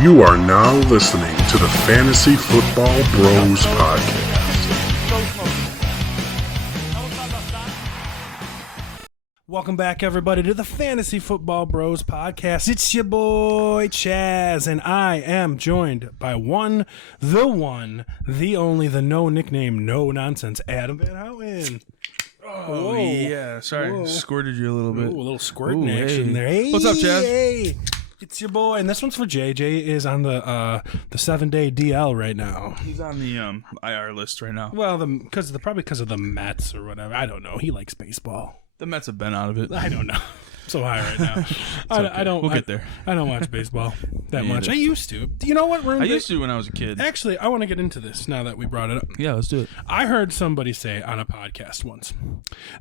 You are now listening to the Fantasy Football Bros Podcast. Welcome back, everybody, to the Fantasy Football Bros Podcast. It's your boy, Chaz, and I am joined by the only, the no nickname, no nonsense, Adam Van Houten. Oh, yeah. Sorry, squirted you a little bit. Ooh, a little squirting action there. Hey, What's up, Chaz? Hey, it's your boy, and this one's for Jay. Jay is on the 7-day DL right now. He's on the IR list right now. Well, probably because of the Mets or whatever. I don't know. He likes baseball. The Mets have been out of it. I don't know. So high right now. I don't. We'll get there. I don't watch baseball that Me much. either. I used to. You know what? I used to when I was a kid. Actually, I want to get into this now that we brought it up. Yeah, let's do it. I heard somebody say on a podcast once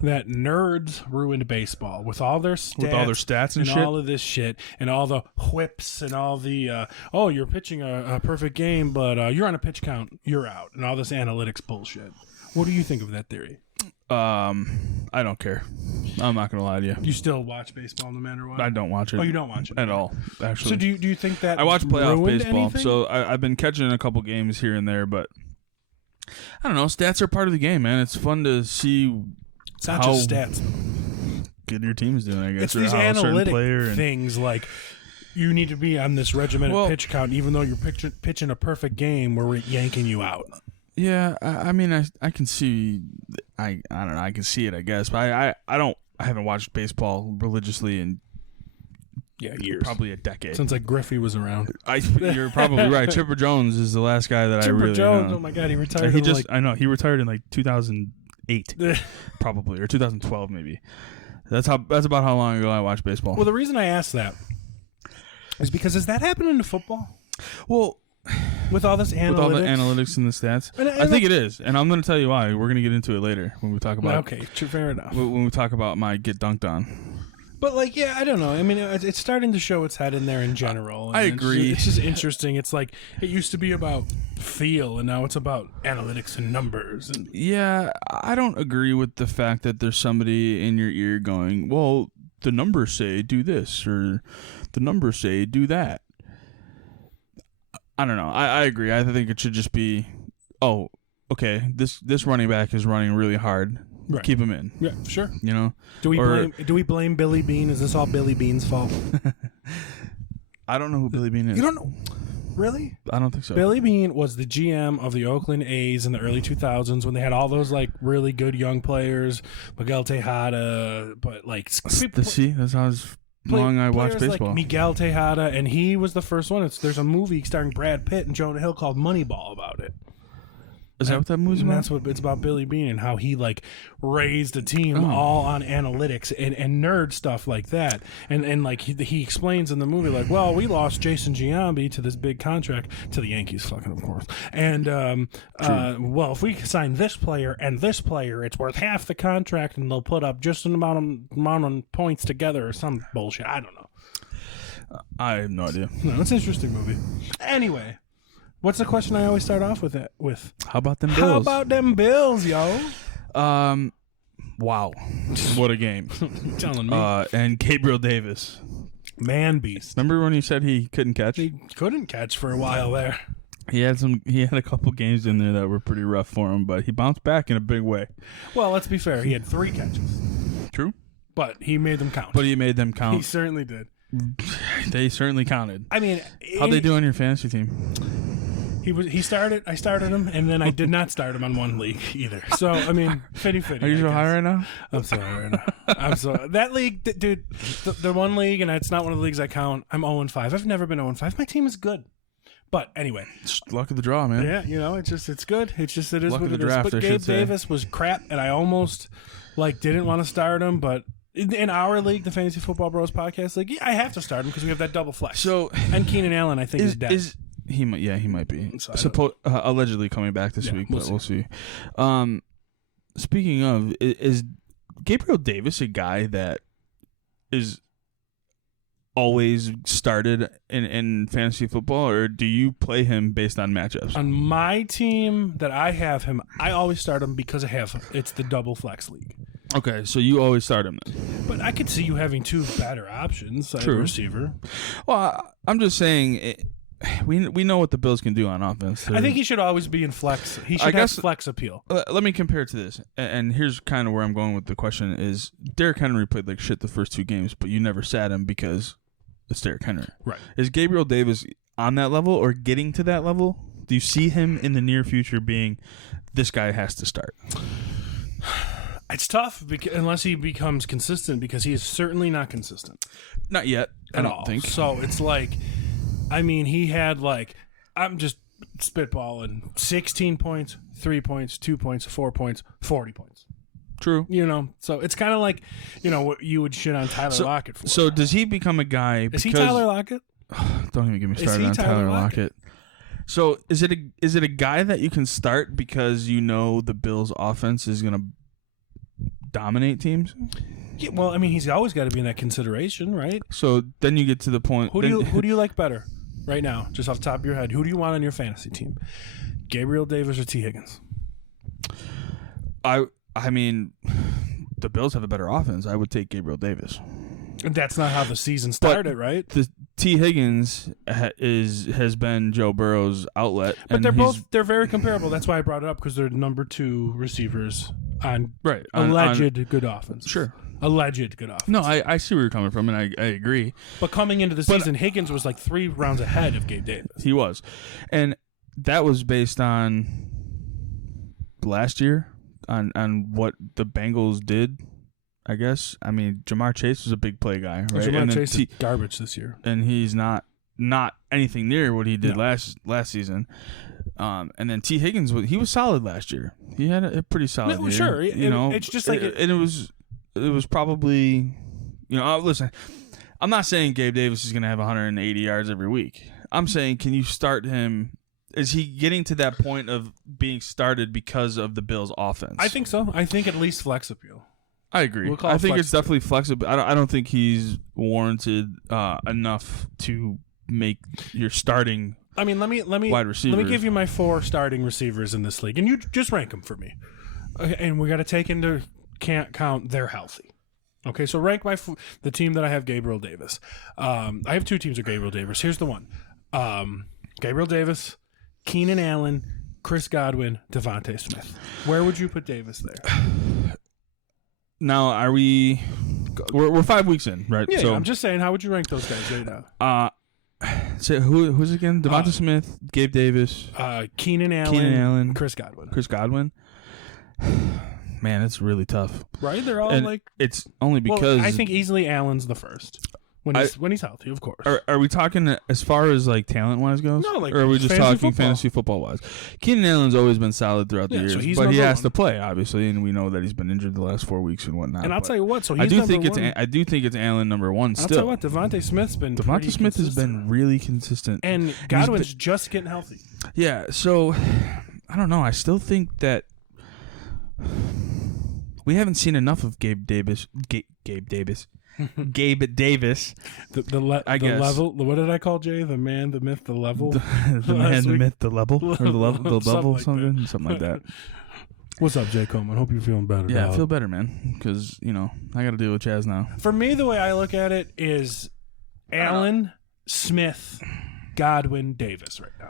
that nerds ruined baseball with all their stats, and shit? all of this shit, and all the whips and all the you're pitching a perfect game, but you're on a pitch count, you're out, and all this analytics bullshit. What do you think of that theory? I don't care. I'm not gonna lie to you. You still watch baseball no matter what? I don't watch it. Oh, you don't watch it at all, actually. So do you think that I watch playoff ruined baseball, anything? so I've been catching a couple games here and there, but I don't know. Stats are part of the game, man. It's fun to see. It's not how just stats. good your team's doing, I guess. It's or these how a certain analytic player things like you need to be on this regimented pitch count, even though you're pitching a perfect game where we're yanking you out. Yeah, I mean, I can see, I don't know, I can see it, I guess, but I haven't watched baseball religiously in years, probably a decade since like Griffey was around. You're probably right. Chipper Jones is the last guy that I really Jones, know. oh my god, he retired. I know he retired in like 2008, probably, or 2012 maybe. That's about how long ago I watched baseball. Well, the reason I asked that is because has that happened in football? Well. With all this analytics? With all the analytics and the stats? I think it is, and I'm going to tell you why. We're going to get into it later when we talk about okay, fair enough. When we talk about my get dunked on. But, I don't know. I mean, it's starting to show its head in there in general. I agree. It's just interesting. It's like it used to be about feel, and now it's about analytics and numbers. Yeah, I don't agree with the fact that there's somebody in your ear going, well, the numbers say do this, or the numbers say do that. I don't know. I agree. I think it should just be, oh, okay, this running back is running really hard. Right. Keep him in. Yeah, sure. You know? Do we blame Billy Beane? Is this all Billy Beane's fault? I don't know who Billy Beane is. You don't know? Really? I don't think so. Billy Beane was the GM of the Oakland A's in the early 2000s when they had all those really good young players, Miguel Tejada, but that's how long I watched baseball. Like Miguel Tejada, and he was the first one. There's a movie starring Brad Pitt and Jonah Hill called Moneyball about it. Is that what that movie's about? That's what it's about. Billy Beane and how he raised a team all on analytics and nerd stuff like that. And he explains in the movie well, we lost Jason Giambi to this big contract to the Yankees, fucking of course. And well, if we sign this player and this player, it's worth half the contract, and they'll put up just an amount of points together or some bullshit. I don't know. I have no idea. No, it's an interesting movie. Anyway. What's the question I always start off with? How about them Bills? How about them Bills, yo? Wow, what a game! Telling me. And Gabriel Davis, man beast. Remember when you said he couldn't catch? He couldn't catch for a while there. He had a couple games in there that were pretty rough for him, but he bounced back in a big way. Well, let's be fair. He had 3 catches. True. But he made them count. He certainly did. They certainly counted. I mean, how'd they do on your fantasy team? I started him, and then I did not start him on one league either. So, I mean, fitty. Are you so high right now? I'm so high right now. That league, dude, the one league, and it's not one of the leagues I count, I'm 0-5. I've never been 0-5. My team is good. But anyway. It's luck of the draw, man. Yeah, it's good. It is luck what of the it draft, is. But Gabe Davis was crap, and I almost, didn't want to start him, but in our league, the Fantasy Football Bros Podcast League, I have to start him because we have that double flex. So, and Keenan Allen, I think, is dead. He might be. Allegedly coming back this week, but we'll see. Speaking of, is Gabriel Davis a guy that is always started in fantasy football, or do you play him based on matchups? On my team that I have him, I always start him because it's the double flex league. Okay, so you always start him then. But I could see you having 2 better options at receiver. Well, I'm just saying we know what the Bills can do on offense. I think he should always be in flex. He should have flex appeal. Let me compare it to this, and here's kind of where I'm going with the question: is Derrick Henry played like shit the first 2 games, but you never sat him because it's Derrick Henry. Right. Is Gabriel Davis on that level or getting to that level? Do you see him in the near future being this guy has to start? It's tough unless he becomes consistent, because he is certainly not consistent. Not yet. I don't all. think. So it's like, I mean, he had like, I'm just spitballing, 16 points, 3 points, 2 points, 4 points, 40 points. True. You know, so it's kind of like, you know, what you would shit on Tyler Lockett for. So does he become a guy? Is he Tyler Lockett? Don't even get me started on Tyler Lockett. So is it a guy that you can start because you know the Bills' offense is going to dominate teams? Yeah, well, I mean, he's always got to be in that consideration, right? So then you get to the point. Who do you like better right now, just off the top of your head? Who do you want on your fantasy team? Gabriel Davis or T. Higgins? I mean, the Bills have a better offense. I would take Gabriel Davis. And that's not how the season started, right? The T. Higgins has been Joe Burrow's outlet, but they're very comparable. That's why I brought it up, because they're number 2 receivers on alleged good offense. Sure. Alleged good offense. No, I see where you're coming from, and I agree. But coming into the season, Higgins was like 3 rounds ahead of Gabe Davis. He was. And that was based on last year, on what the Bengals did, I guess. I mean, Jamar Chase was a big play guy, right? Jamar Chase is garbage this year. And he's not anything near what he did last season. And then T. Higgins, he was solid last year. He had a pretty solid year. Sure. You know, it's just like... And it was probably... You know, listen, I'm not saying Gabe Davis is going to have 180 yards every week. I'm saying, can you start him... Is he getting to that point of being started because of the Bills' offense? I think so. I think at least flex appeal. I agree. I think it's definitely flexible. I don't think he's warranted enough to make your starting. I mean, let me wide receiver. Let me give you my 4 starting receivers in this league, and you just rank them for me. Okay, and we got to take into count they're healthy. Okay, so rank the team that I have Gabriel Davis. I have 2 teams of Gabriel Davis. Here's the one: Gabriel Davis, Keenan Allen, Chris Godwin, Devontae Smith. Where would you put Davis there? Now, are we're 5 weeks in, right? Yeah, so, I'm just saying, how would you rank those guys right now? So who's again? Devonta Smith, Gabe Davis, Keenan Allen, Chris Godwin. Man, it's really tough. Right? They're all like... It's only because... I think easily Allen's the first. When he's healthy, of course. Are we talking as far as like talent-wise goes? No, like or are we just talking fantasy football. football-wise? Keenan Allen's always been solid throughout the years, so but he has to play, obviously, and we know that he's been injured the last 4 weeks and whatnot. And I'll tell you what, so he's I do number think it's Allen number 1 still. I'll tell you what, Devontae Smith's been Devonta Smith has been really consistent. And Godwin's just getting healthy. Yeah, so I don't know. I still think that we haven't seen enough of Gabe Davis. Gabe Davis. The level. What did I call Jay? The man, the myth, the level. The man, the myth, the level, or the level, something like that. What's up, Jay Coleman? Hope you're feeling better. Yeah, dog. I feel better, man. Because I got to deal with Chaz now. For me, the way I look at it is Allen, Smith, Godwin, Davis right now.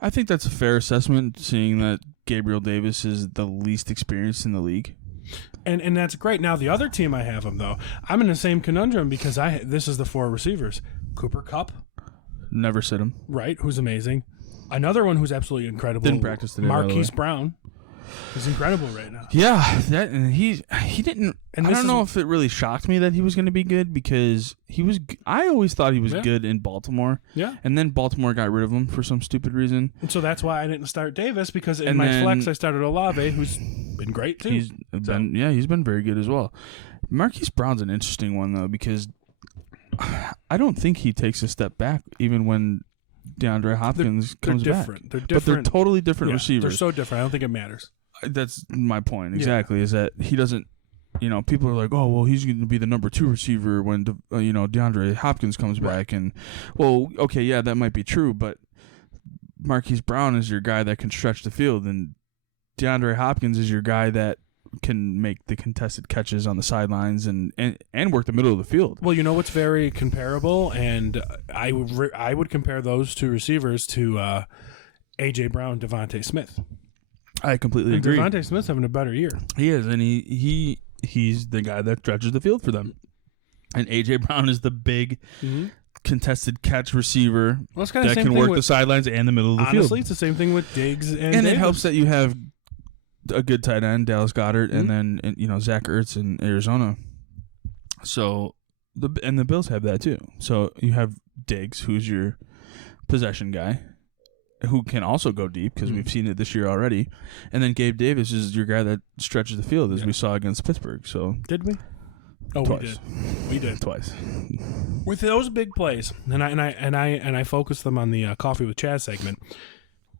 I think that's a fair assessment, seeing that Gabriel Davis is the least experienced in the league. And that's great. Now, the other team I have him, though, I'm in the same conundrum because this is the 4 receivers. Cooper Kupp. Never sit him. Right, who's amazing. Another one who's absolutely incredible. Didn't practice today, Marquise Brown. He's incredible right now. Yeah, and he didn't. And I don't know if it really shocked me that he was going to be good because he was. I always thought he was good in Baltimore. Yeah, and then Baltimore got rid of him for some stupid reason. And so that's why I didn't start Davis, because in my flex I started Olave, who's been great too. He's been very good as well. Marquise Brown's an interesting one though, because I don't think he takes a step back even when DeAndre Hopkins comes back. They're different. But they're totally different receivers. They're so different. I don't think it matters. That's my point exactly. Is that he doesn't. People are like, oh well, he's going to be the number 2 receiver when DeAndre Hopkins comes back, and well, okay, yeah, that might be true, but Marquise Brown is your guy that can stretch the field, and DeAndre Hopkins is your guy that can make the contested catches on the sidelines and work the middle of the field. Well, you know what's very comparable, and I would compare those two receivers to A.J. Brown, Devontae Smith. I completely And agree. Devontae Smith's having a better year. He is, and he's the guy that stretches the field for them. And A.J. Brown is the big contested catch receiver Well, it's kind of that the same can thing work with, the sidelines and the middle of the honestly, field. it's the same thing with Diggs and And Davis. it helps that you have a good tight end, Dallas Goedert, Mm-hmm. and then Zach Ertz in Arizona. So the Bills have that too. So you have Diggs, who's your possession guy, who can also go deep because we've seen it this year already, and then Gabe Davis is your guy that stretches the field, as we saw against Pittsburgh. So Did we? Oh, Twice. We did. twice. With those big plays, and I focused them on the Coffee with Chaz segment.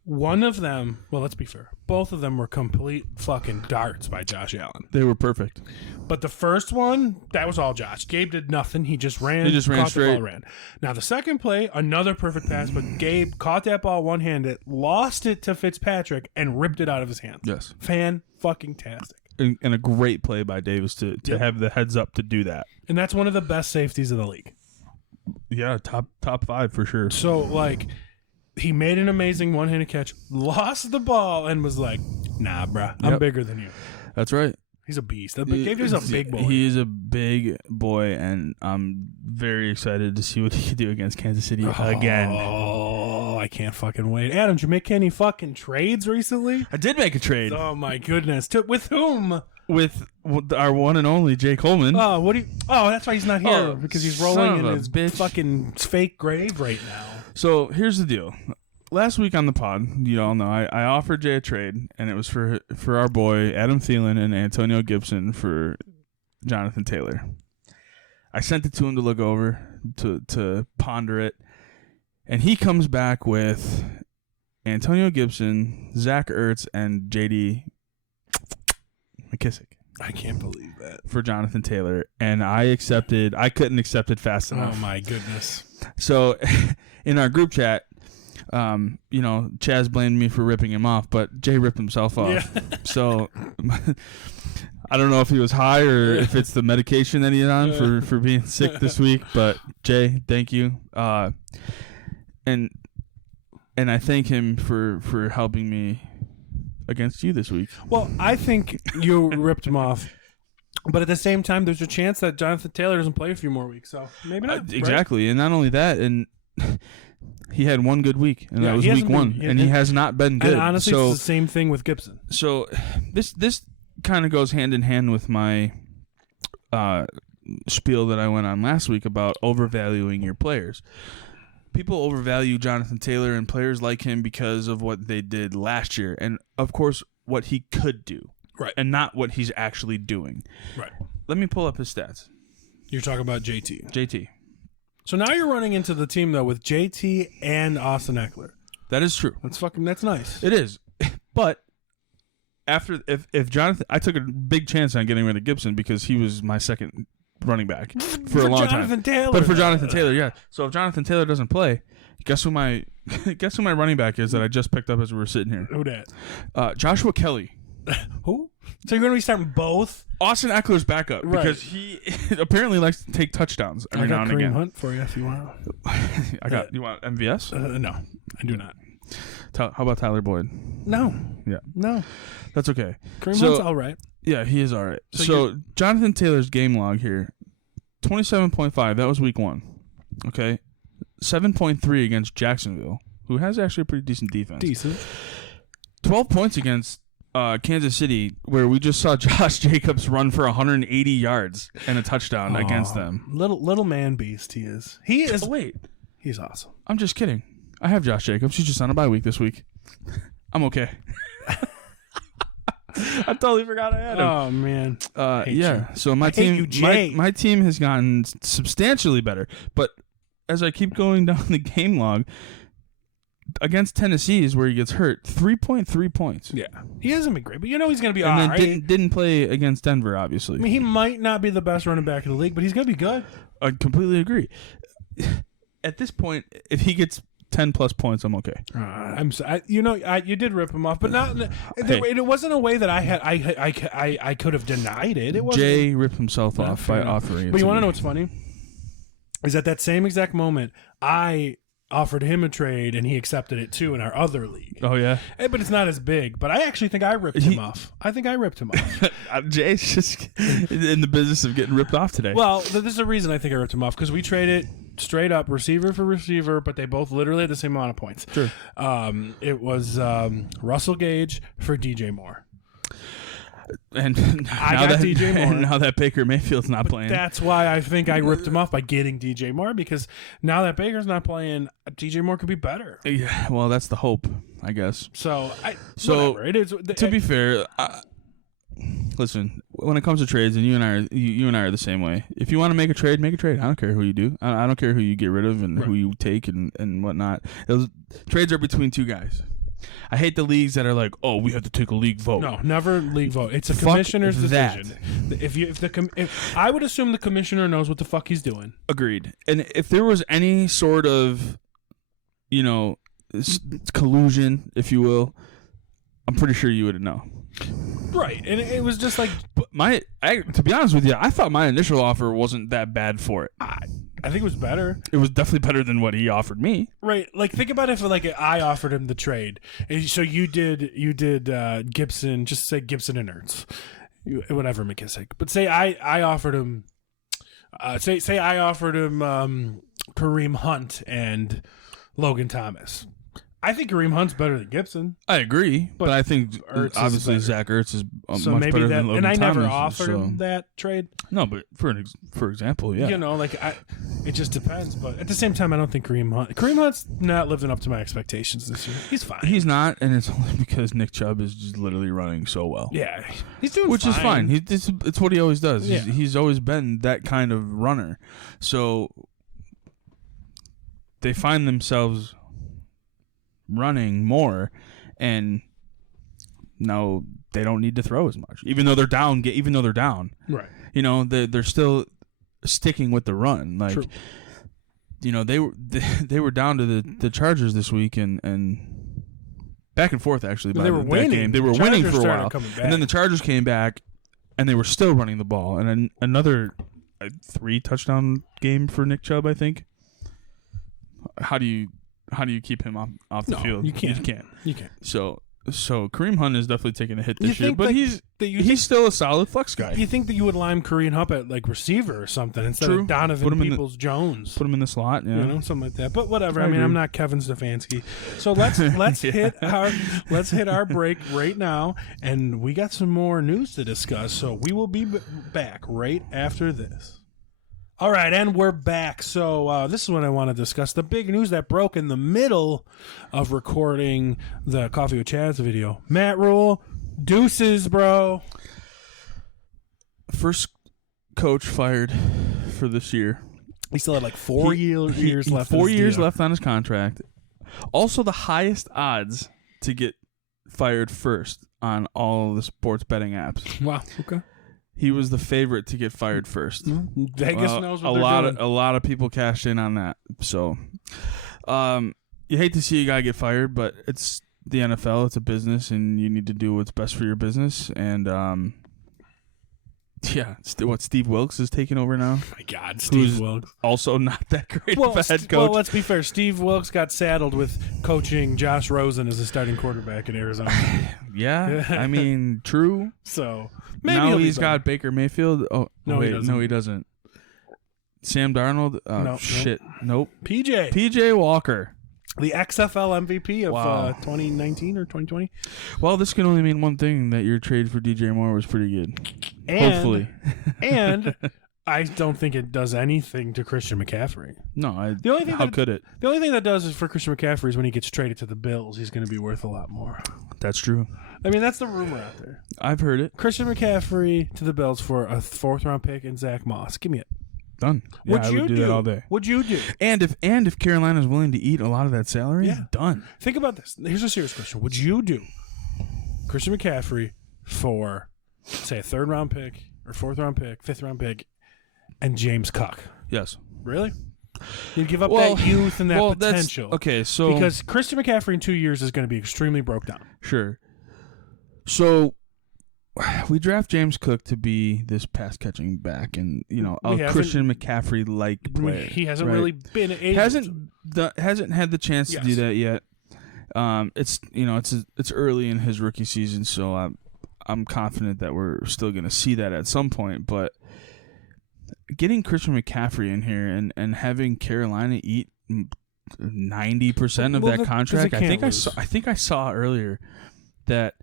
One of them, well, let's be fair, both of them were complete fucking darts by Josh Allen. They were perfect. But the first one, that was all Josh. Gabe did nothing. He just ran. He just ran caught straight. The ball, ran. Now the second play, another perfect pass, but Gabe caught that ball one-handed, lost it to Fitzpatrick, and ripped it out of his hands. Yes. Fan-fucking-tastic. And a great play by Davis to have the heads up to do that. And that's one of the best safeties in the league. Yeah, top 5 for sure. So, like, he made an amazing one-handed catch, lost the ball, and was like, nah, bruh, I'm Yep. bigger than you. That's right. He's a beast. Gabe is a big boy. He is a big boy, and I'm very excited to see what he can do against Kansas City again. Oh, I can't fucking wait. Adam, did you make any fucking trades recently? I did make a trade Oh, my goodness. With whom? with our one and only Jay Coleman. Oh, what do you... Oh, that's why he's not here, Oh, because he's son rolling of in a his bitch. fucking fake grave right now. So here's the deal. Last week on the pod, you all know, I offered Jay a trade, and it was for our boy Adam Thielen and Antonio Gibson for Jonathan Taylor. I sent it to him to look over, to ponder it, and he comes back with Antonio Gibson, Zach Ertz, and J.D. McKissick I can't believe that. for Jonathan Taylor, and I couldn't accept it fast enough. Oh, my goodness. So in our group chat, Chaz blamed me for ripping him off, but Jay ripped himself off. Yeah. So I don't know if he was high or if it's the medication that he's on for being sick this week, but Jay, thank you. And I thank him for helping me against you this week. Well, I think you ripped him off. But at the same time, there's a chance that Jonathan Taylor doesn't play a few more weeks, so maybe not. Right? Exactly. And not only that, and he had one good week, and Yeah, that was he week hasn't one, been- and he has not been good. And honestly, so, it's the same thing with Gibson. So this kind of goes hand in hand with my spiel that I went on last week about overvaluing your players. People overvalue Jonathan Taylor and players like him because of what they did last year, and of course what he could do, Right. and not what he's actually doing. Right. Let me pull up his stats. You're talking about JT. JT. So now you're running into the team, though, with JT and Austin Eckler. That is true. That's nice. It is. But if Jonathan, I took a big chance on getting rid of Gibson because he was my second running back for a long Jonathan time. Taylor. But for Jonathan Taylor, yeah. So if Jonathan Taylor doesn't play, guess who my running back is that I just picked up as we were sitting here? Who dat? Joshua Kelly. Who? So you're going to be starting both? Austin Eckler's backup Right. because he apparently likes to take touchdowns every I now got and Kareem again. Hunt for you if you want. You want MVS? No, I do not. How about Tyler Boyd? No. Yeah. No. That's okay. Kareem So- Hunt's all right. Yeah, he is all right. So So Jonathan Taylor's game log here, 27.5. That was week 1. Okay. 7.3 against Jacksonville, who has actually a pretty decent defense. Decent. 12 points against Kansas City, where we just saw Josh Jacobs run for 180 yards and a touchdown against them. Little man beast he is. He is. Oh, wait. He's awesome. I'm just kidding. I have Josh Jacobs. He's just on a bye week this week. I'm okay. I totally forgot I had him. Oh, man. hate Yeah. So my hate team, you, Jay. my team has gotten substantially better. But as I keep going down the game log, against Tennessee is where he gets hurt. 3.3 points. Yeah. He hasn't been great, but you know he's going to be all And then right. didn't play against Denver, obviously. I mean, he might not be the best running back in the league, but he's going to be good. I completely agree. At this point, if he gets 10 plus points, I'm okay. You did rip him off, but not. It wasn't a way that I could have denied it. It wasn't. Jay ripped himself off by offering it. But you want to me. know what's funny? Is at that same exact moment, I offered him a trade and he accepted it too in our other league. Oh yeah, But it's not as big. But I actually think I ripped him off. I think I ripped him off. Jay's just in the business of getting ripped off today. Well, there's a reason I think I ripped him off because we traded straight up receiver for receiver, but they both literally had the same amount of points. Sure. It was Russell Gage for DJ Moore. And I got DJ Moore. And now that Baker Mayfield's not playing. That's why I think I ripped him off by getting DJ Moore, because now that Baker's not playing, DJ Moore could be better. Yeah, well, that's the hope, I guess. So whatever. It is. To be fair, listen, when it comes to trades, and you and I are the same way. If you want to make a trade, make a trade. I don't care who you do. I don't care who you get rid of and who you take and whatnot. Those trades are between two guys. I hate the leagues that are like, oh, we have to take a league vote. No, never league vote. It's a Fuck commissioner's that. decision. If I would assume the commissioner knows what the fuck he's doing. Agreed. And if there was any sort of, collusion, if you will, I'm pretty sure you would know. Right, and it was just like, But to be honest with you, I thought my initial offer wasn't that bad for it. I think it was better. It was definitely better than what he offered me. Right, like think about if I offered him the trade, and so you did Gibson, just say Gibson and Ertz, whatever McKissick, but say I offered him, say I offered him Kareem Hunt and Logan Thomas. I think Kareem Hunt's better than Gibson. I agree, but I think Ertz is obviously better. Zach Ertz is So much maybe better that, than Logan and I Thomas. never offered him that trade. No, but for example, yeah. It just depends. But at the same time, I don't think Kareem Hunt's not living up to my expectations this year. He's fine. He's not, and it's only because Nick Chubb is just literally running so well. Yeah, he's doing Which is fine. It's what he always does. Yeah. He's always been that kind of runner. So they find themselves running more, and now they don't need to throw as much, even though they're down. Right. They're still sticking with the run. Like, True. they were down to the Chargers this week, and back and forth actually. They were winning. Game. They were The winning Chargers for a started while, coming back. and then the Chargers came back, and they were still running the ball, and then another 3 touchdown game for Nick Chubb, I think. How do you keep him off the field? You can't. You can't. So Kareem Hunt is definitely taking a hit this year, but he's still a solid flex guy. You think that you would line Kareem Hunt at like receiver or something instead True. of Donovan Put him in Peoples-Jones? Put him in the slot, yeah. Something like that. But whatever. I I mean, agree. I'm not Kevin Stefanski. So let's hit our break right now, and we got some more news to discuss. So we will be back right after this. All right, and we're back. So this is what I want to discuss. The big news that broke in the middle of recording the Coffee with Chaz video. Matt Rule, deuces, bro. First coach fired for this year. He still had like 4 years left. 4 in his years deal. left on his contract. Also, the highest odds to get fired first on all the sports betting apps. Wow. Okay. He was the favorite to get fired first. Vegas knows what a they're lot doing. a lot of people cashed in on that. So, you hate to see a guy get fired, but it's the NFL. It's a business, and you need to do what's best for your business. And Steve Wilkes is taking over now. My God, Steve Wilkes. Also, not that great of a head coach. Well, let's be fair. Steve Wilkes got saddled with coaching Josh Rosen as the starting quarterback in Arizona. Yeah, I mean, true. So maybe Now he'll be he's better. got Baker Mayfield. Oh, No, wait, he doesn't. no, he doesn't. Sam Darnold. Oh, No, shit. Nope. PJ, PJ Walker. the XFL MVP of Wow. 2019 or 2020. Well, this can only mean one thing: that your trade for DJ Moore was pretty good. And, Hopefully. and I don't think it does anything to Christian McCaffrey. No, The only thing how that- could it? The only thing that does is for Christian McCaffrey is when he gets traded to the Bills, he's going to be worth a lot more. That's true. I mean, that's the rumor out there. I've heard it. Christian McCaffrey to the Bills for a 4th-round pick and Zach Moss. Give me it. Done. Yeah, I would do that all day. What'd you do? And if Carolina's willing to eat a lot of that salary, Yeah. done. Think about this. Here's a serious question. Would you do Christian McCaffrey for, say, a 3rd-round pick or 4th-round pick, 5th-round pick, and James Cook? Yes. Really? You give up that youth and that potential. Okay, so because Christian McCaffrey in 2 years is going to be extremely broke down. Sure. So we draft James Cook to be this pass catching back, and a Christian McCaffrey like player. He hasn't really been hasn't had the chance to do that yet. It's early in his rookie season, so I'm confident that we're still going to see that at some point. But getting Christian McCaffrey in here and having Carolina eat 90% of that contract, I think I saw earlier that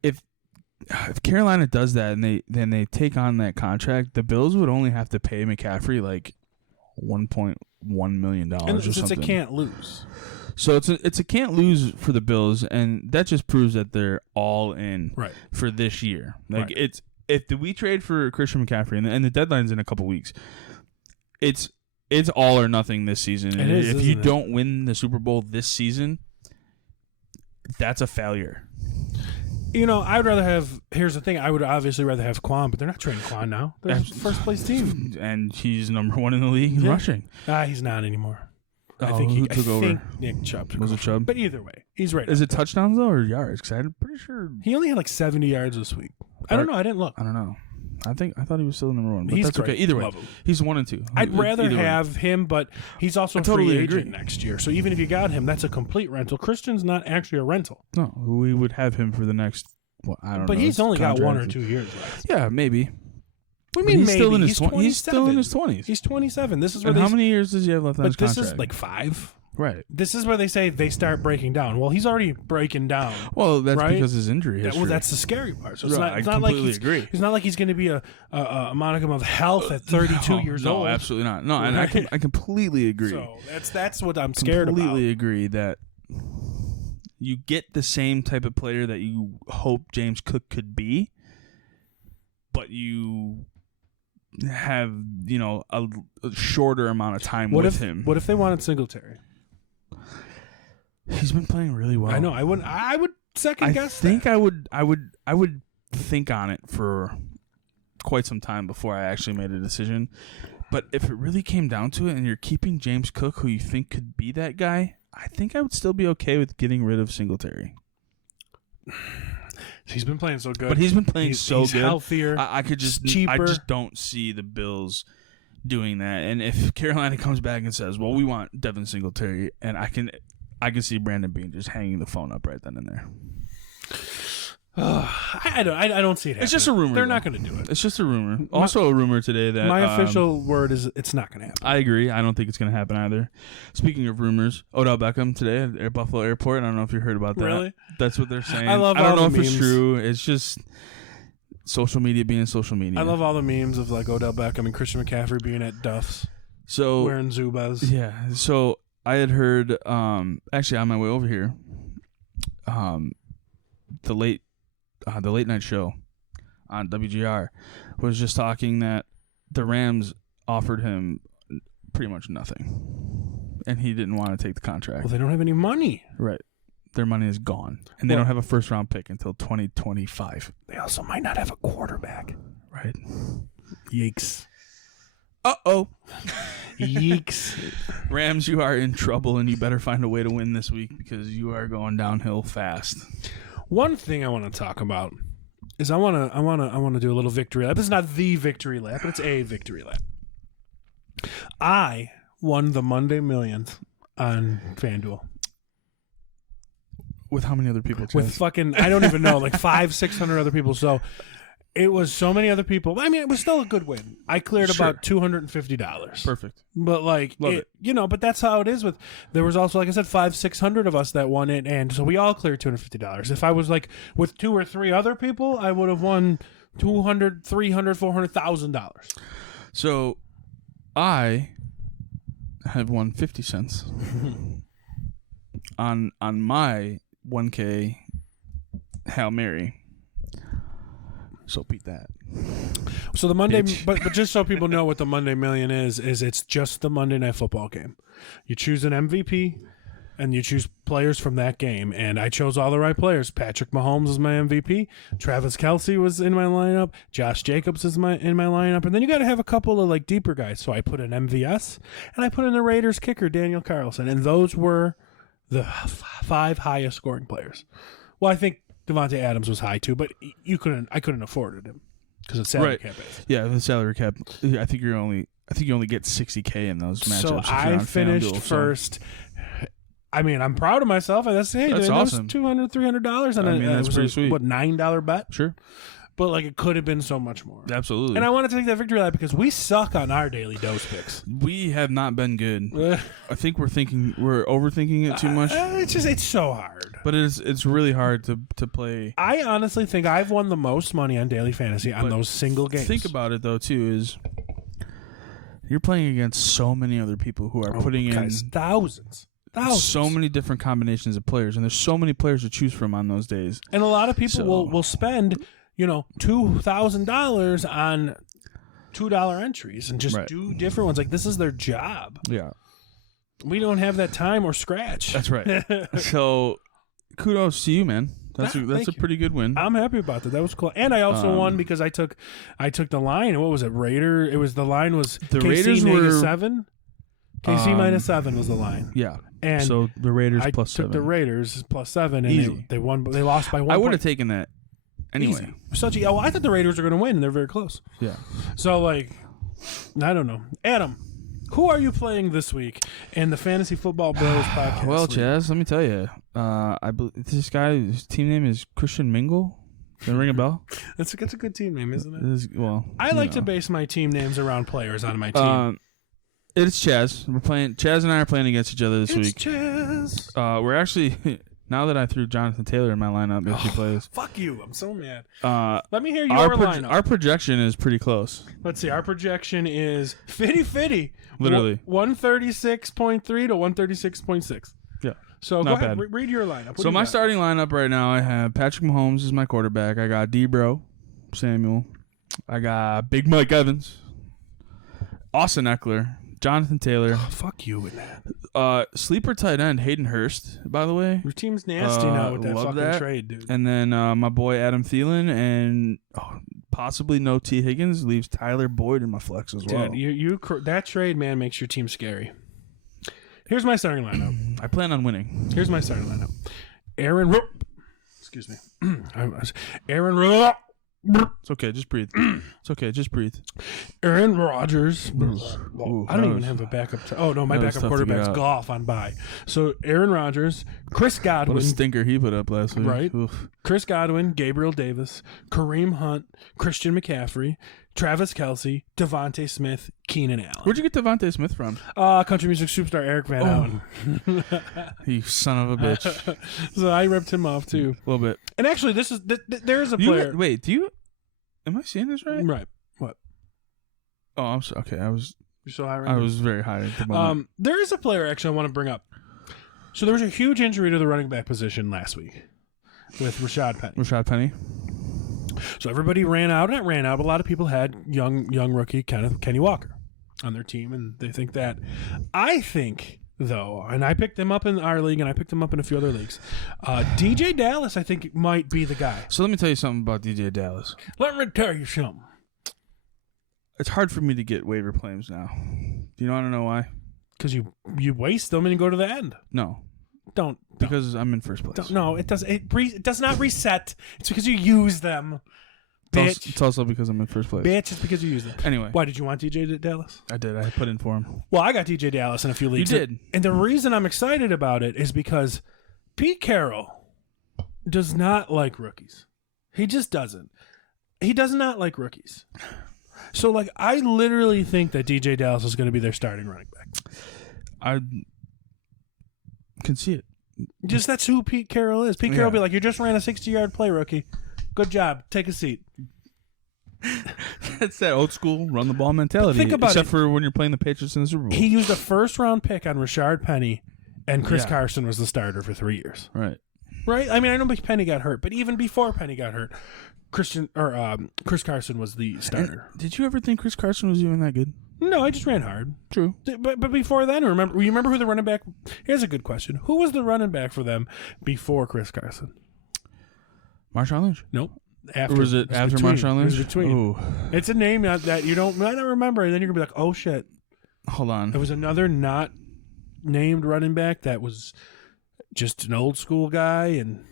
if Carolina does that and they take on that contract, the Bills would only have to pay McCaffrey like $1.1 million or something. Since it can't lose. So it's a can't lose for the Bills, and that just proves that they're all in for this year. Like if we trade for Christian McCaffrey and the deadline's in a couple weeks, it's all or nothing this season. It is, if you don't win the Super Bowl this season, that's a failure. I'd rather have. Here's the thing: I would obviously rather have Quan, but they're not trading Quan now. They're first place team, and he's number 1 in the league in rushing. He's not anymore. I think he took over. Nick Chubb was it Chubb? But either way, he's right. Is it touchdowns though or yards? Because I'm pretty sure he only had like 70 yards this week. I don't know. I didn't look. I don't know. I thought he was still number 1. But he's that's great. Okay. Either way, he's 1 and 2. I'd rather have him, but he's also a free agent next year. So even if you got him, that's a complete rental. Christian's not actually a rental. No, we would have him for the next. I don't know. But he's only got 1 or 2 years left. Yeah, maybe. What do you mean he's maybe? Still in his he's still in his 20s. He's 27. This is where how many years does he have left on his contract? But this is like 5. Right. This is where they say they start breaking down. Well, he's already breaking down. Well, that's because his injury history. Well, that's the scary part. So it's I not like agree. It's not like he's going to be a modicum of health at 32 years old. No, absolutely not. No, and I completely agree. So that's what I'm scared about. Completely agree that you get the same type of player that you hope James Cook could be, but you have a shorter amount of time with him. What if they wanted Singletary? He's been playing really well. I know. I would second guess. I think I would think on it for quite some time before I actually made a decision. But if it really came down to it, and you're keeping James Cook, who you think could be that guy, I think I would still be okay with getting rid of Singletary. He's been playing so good. But he's been playing he's good. Healthier. I just don't see the Bills doing that. And if Carolina comes back and says, "Well, we want Devin Singletary," and I can see Brandon Beane just hanging the phone up right then and there. I don't see it happening. It's just a rumor. They're not going to do it. It's just a rumor. Also a rumor today that my official word is it's not going to happen. I agree. I don't think it's going to happen either. Speaking of rumers, Odell Beckham today at Buffalo Airport. I don't know if you heard about that. Really? That's what they're saying. I don't know if memes. it's true. It's just social media being social media. I love all the memes of like Odell Beckham and Christian McCaffrey being at Duff's, wearing Zubaz. Yeah. So I had heard, actually on my way over here, the late night show on WGR was just talking that the Rams offered him pretty much nothing, and he didn't want to take the contract. Well, they don't have any money. Right. Their money is gone, and they don't have a first-round pick until 2025. They also might not have a quarterback. Right. Yikes. Uh-oh. Yeeks. Rams, you are in trouble, and you better find a way to win this week because you are going downhill fast. One thing I want to talk about is I want to do a little victory lap. This is not the victory lap, but it's a victory lap. I won the Monday Millions on FanDuel. With how many other people? With fucking, I don't even know, like 500-600 other people. So it was so many other people. I mean, it was still a good win. I cleared about $250. Perfect. But like, Love it. But that's how it is. There was also, like I said, 500-600 of us that won it, and so we all cleared $250. If I was like with 2 or 3 other people, I would have won $200,000, $300,000, $400,000. So I have won 50 cents on my 1K Hail Mary. So beat that. So the Monday, but just so people know what the Monday Million is it's just the Monday Night Football game. You choose an MVP, and you choose players from that game. And I chose all the right players. Patrick Mahomes was my MVP. Travis Kelce was in my lineup. Josh Jacobs is in my lineup. And then you got to have a couple of like deeper guys. So I put in MVS, and I put in the Raiders kicker Daniel Carlson, and those were the 5 highest scoring players. Well, I think Devontae Adams was high too, but I couldn't afford him because it's salary cap based. Yeah, the salary cap. I think you only get $60K in those matchups. So if you're I on finished FanDuel, first. I mean, I'm proud of myself. That's awesome. $200, $300 on that's pretty sweet. What, $9 bet? Sure, But like it could have been so much more. absolutely. And I want to take that victory lap because we suck on our daily dose picks. We have not been good. I think we're overthinking it too much. It's so hard. But it's really hard to play. I honestly think I've won the most money on daily fantasy on those single games. Think about it though too is you're playing against so many other people who are putting in thousands. so many different combinations of players, and there's so many players to choose from on those days. And a lot of people will spend, $2,000 on $2 entries and just do different ones. Like this is their job. Yeah. We don't have that time or scratch. That's right. So kudos to you, man. That's a pretty good win. I'm happy about that. That was cool. And I also won because I took the line. What was it? The line was the KC Raiders were 7. KC minus 7 was the line. Yeah. And so the Raiders I plus took 7. the Raiders plus 7 and Easy. they won. They lost by 1 I point. would have taken that anyway. Easy. I thought the Raiders were going to win, and they're very close. Yeah. So I don't know. Adam, who are you playing this week in the Fantasy Football Bros podcast? Well, league? Chaz, let me tell you. I believe this guy, his team name is Christian Mingle. Does it ring a bell? That's a good team name, isn't it? I you like to know. base my team names around players on my team. It's Chaz. Chaz and I are playing against each other this week. Chaz. We're actually now that I threw Jonathan Taylor in my lineup if he plays. Fuck you! I'm so mad. Let me hear Our your lineup. Our projection is pretty close. Let's see. Our projection is 50-50. Literally 136.3 to 136.6. Yeah. So Not go ahead. bad. Read your lineup. What So do you my got? starting lineup right now, I have Patrick Mahomes as my quarterback. I got Debro Samuel. I got Big Mike Evans, Austin Eckler, Jonathan Taylor. Oh, fuck you with that. Sleeper tight end Hayden Hurst, by the way. Your team's nasty now with that love fucking that. trade, dude. And then my boy Adam Thielen and possibly no T. Higgins leaves Tyler Boyd in my flex as well. Dude, that trade, man, makes your team scary. Here's my starting lineup. I plan on winning. Here's my starting lineup. Excuse me. Aaron It's okay, just breathe. It's okay, just breathe. Aaron Rodgers. Ooh, I don't that even was- have a backup. My that was backup tough to get quarterback's out. Goff on bye. So Aaron Rodgers, Chris What Godwin, a stinker he put up last week. Right. Oof. Chris Godwin, Gabriel Davis, Kareem Hunt, Christian McCaffrey, Travis Kelce, Devontae Smith, Keenan Allen. Where'd you get Devontae Smith from? Country music superstar Eric Van Allen. You son of a bitch. So I ripped him off too. A little bit. And actually, there's a player. Wait, am I seeing this right? Right. What? Oh, I'm sorry. Okay, You're so high right I now? was very high at the moment. There is a player actually I want to bring up. So there was a huge injury to the running back position last week with Rashad Penny. Rashad Penny. So everybody ran out. Not ran out, but a lot of people had young rookie Kenny Walker on their team, and they think that. I think, though, and I picked him up in our league, and I picked him up in a few other leagues. DJ Dallas, I think, might be the guy. So let me tell you something about DJ Dallas. Let me tell you something. It's hard for me to get waiver claims now. Do you want to know why? Because you waste them and you go to the end. No, Don't. because I'm in first place. No, it does. It does not reset. It's because you use them. Bitch. It's also because I'm in first place. Bitch, it's because you use them. Anyway, Why did you want DJ Dallas? I did. I put in for him. Well, I got DJ Dallas in a few leagues. You did. And the reason I'm excited about it is because Pete Carroll does not like rookies. He just doesn't. He does not like rookies. So, I literally think that DJ Dallas is going to be their starting running back. I can see it. Just that's who Pete Carroll is. Pete Carroll will be like, you just ran a 60-yard play, rookie. Good job. Take a seat. It's that old school run the ball mentality. think about except it. for when you're playing the Patriots in the Super Bowl. He used a first-round pick on Rashard Penny, and Chris Yeah. Carson was the starter for 3 years. right. Right? I mean, I know Penny got hurt, but even before Penny got hurt, Chris Carson was the starter. Did you ever think Chris Carson was even that good? No, I just ran hard. True. But before then, you remember who the running back? Here's a good question. Who was the running back for them before Chris Carson? Marshawn Lynch. Nope. After, Or was it after between. Marshawn Lynch? It was between. Ooh. It's a name that you might not remember, and then you're gonna be like, oh shit. Hold on. It was another not named running back that was just an old school guy, and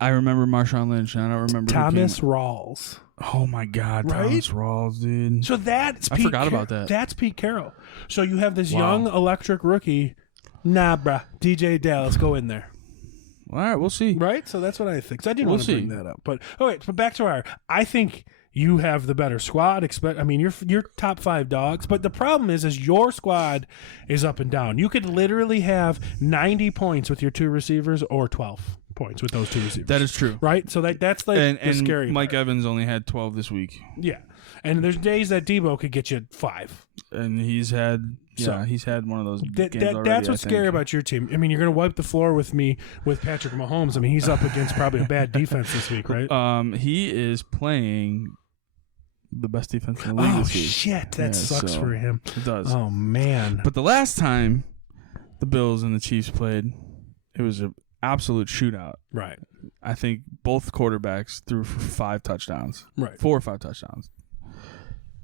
I remember Marshawn Lynch, and I don't remember Thomas Rawls. Oh my God, Right? Thomas Rawls, dude. So that's I Pete forgot about that. That's Pete Carroll. So you have this Wow. young electric rookie. Nah, bruh. DJ Dallas, go in there. All right, we'll see. Right? So that's what I think. So I didn't We'll want to bring see. that up. But but back to I think you have the better squad. You're top 5 dogs. But the problem is your squad is up and down. You could literally have 90 points with your 2 receivers or 12 points with those 2 receivers. That is true. Right? So that's like And the scary Mike part. Evans only had 12 this week, Yeah. And there's days that Debo could get you 5. and he's had So- he's had one of those games already. That's I what's think. scary about your team. I mean, you're going to wipe the floor with me with Patrick Mahomes. I mean, he's up against probably a bad defense this week, right? He is playing the best defense in the league Oh, this week. shit. That Yeah, sucks so- for him. It does. Oh, man. But the last time the Bills and the Chiefs played, it was an absolute shootout. Right. I think both quarterbacks threw for 5 touchdowns. Right. 4 or 5 touchdowns.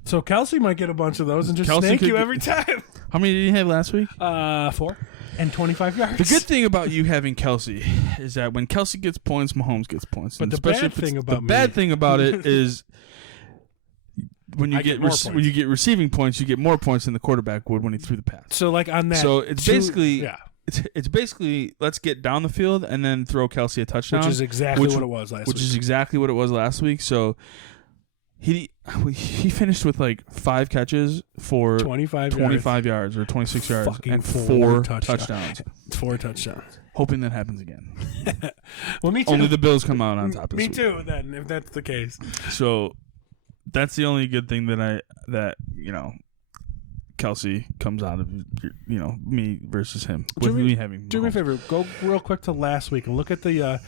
So Kelsey might get a bunch of those and just Kelsey snake could you get- every time. How many did he have last week? 4 and 25 yards. The good thing about you having Kelsey is that when Kelsey gets points, Mahomes gets points. But And the especially bad if it's- thing about the me- bad thing about it is when you I get get more when points. you get receiving points, you get more points than the quarterback would when he threw the pass. So like on that. So it's basically yeah, it's basically let's get down the field and then throw Kelsey a touchdown, which is exactly which- what it was last which week. is exactly what it was last week. So he finished with like 5 catches for 25 yards or 26 yards Fucking and 4 4 touchdowns. touchdowns. 4 touchdowns. Hoping that happens again. Well, me too. Only the Bills come out on top. This Me week. too. Then, if that's the case. So that's the only good thing that Kelsey comes out of me versus him with me having. Do me a Mahomes. favor. Go real quick to last week and look at the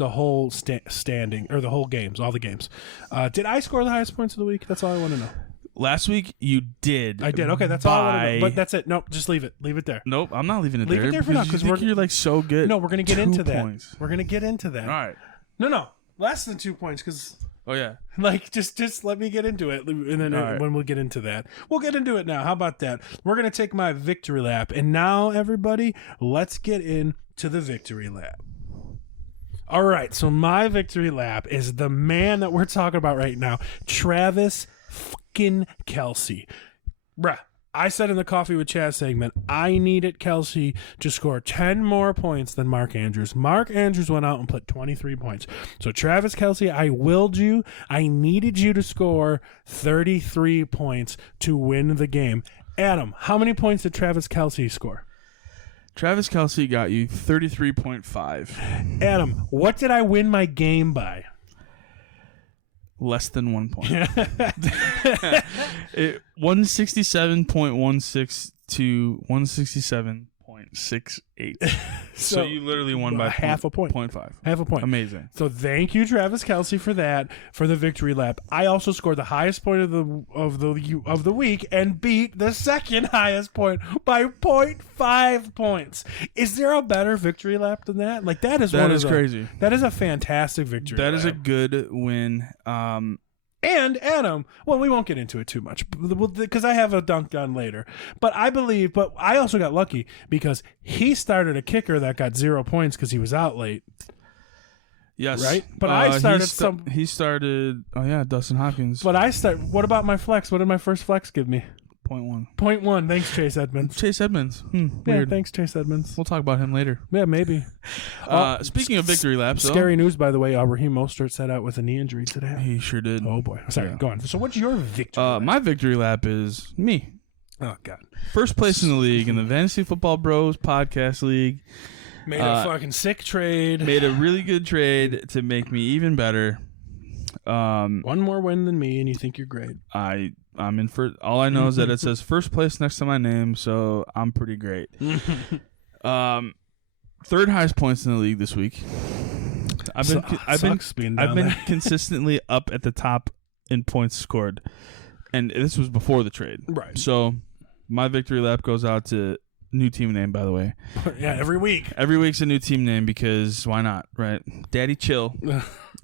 whole standing or the whole games, all the games. Did I score the highest points of the week? That's all I want to know. Last week you did. I did. Okay, that's all I want to know. But that's it. Nope, just leave it. Leave it there. Nope, I'm not leaving it Leave there. it there for now, 'cause you're like so good. No, we're gonna get 2 into that. points. We're gonna get into that. All right. No, less than 2 points because. Oh yeah. Like, just let me get into it, and then All right. when we'll get into that, we'll get into it now. How about that? We're gonna take my victory lap, and now everybody, let's get into the victory lap. All right, so my victory lap is the man that we're talking about right now, Travis fucking Kelsey, bruh. I said in the Coffee with Chaz segment, I needed Kelsey to score 10 more points than Mark Andrews. Mark Andrews went out and put 23 points. So, Travis Kelsey, I willed you. I needed you to score 33 points to win the game. Adam, how many points did Travis Kelsey score? Travis Kelsey got you 33.5. Adam, what did I win my game by? Less than 1 point. 167.16 to 167.68. So you literally won by half a point. 0.5. Half a point. Amazing. So thank you, Travis Kelsey, for that, for the victory lap. I also scored the highest point of the week and beat the second highest point by 0.5 points. Is there a better victory lap than that? Like that is Crazy. That is a fantastic victory. That is a lap. good win. And Adam, well, we won't get into it too much because I have a dunk on later. But I also got lucky because he started a kicker that got 0 points because he was out late. Yes. Right? But I started He started. Oh yeah, Dustin Hopkins. What about my flex? What did my first flex give me? 0.1. 0.1. Thanks, Chase Edmonds. Chase Edmonds. Yeah, Weird. thanks, Chase Edmonds. We'll talk about him later. Yeah, maybe. Speaking of victory laps, though, Scary news, by the way. Raheem Mostert sat out with a knee injury today. he sure did. Oh boy. Sorry. Yeah. Go on. So, what's your victory? lap? My victory lap is me. Oh God. First place in the league in the Fantasy Football Bros Podcast League. Made a fucking sick trade. Made a really good trade to make me even better. One more win than me, and you think you're great. I'm in first. All I know is that it says first place next to my name, so I'm pretty great. Third highest points in the league this week. I've been Sucks being down I've been there. consistently up at the top in points scored and this was before the trade. Right. So my victory lap goes out to new team name, by the way. Yeah, every week. Every week's a new team name because why not, right? Daddy Chill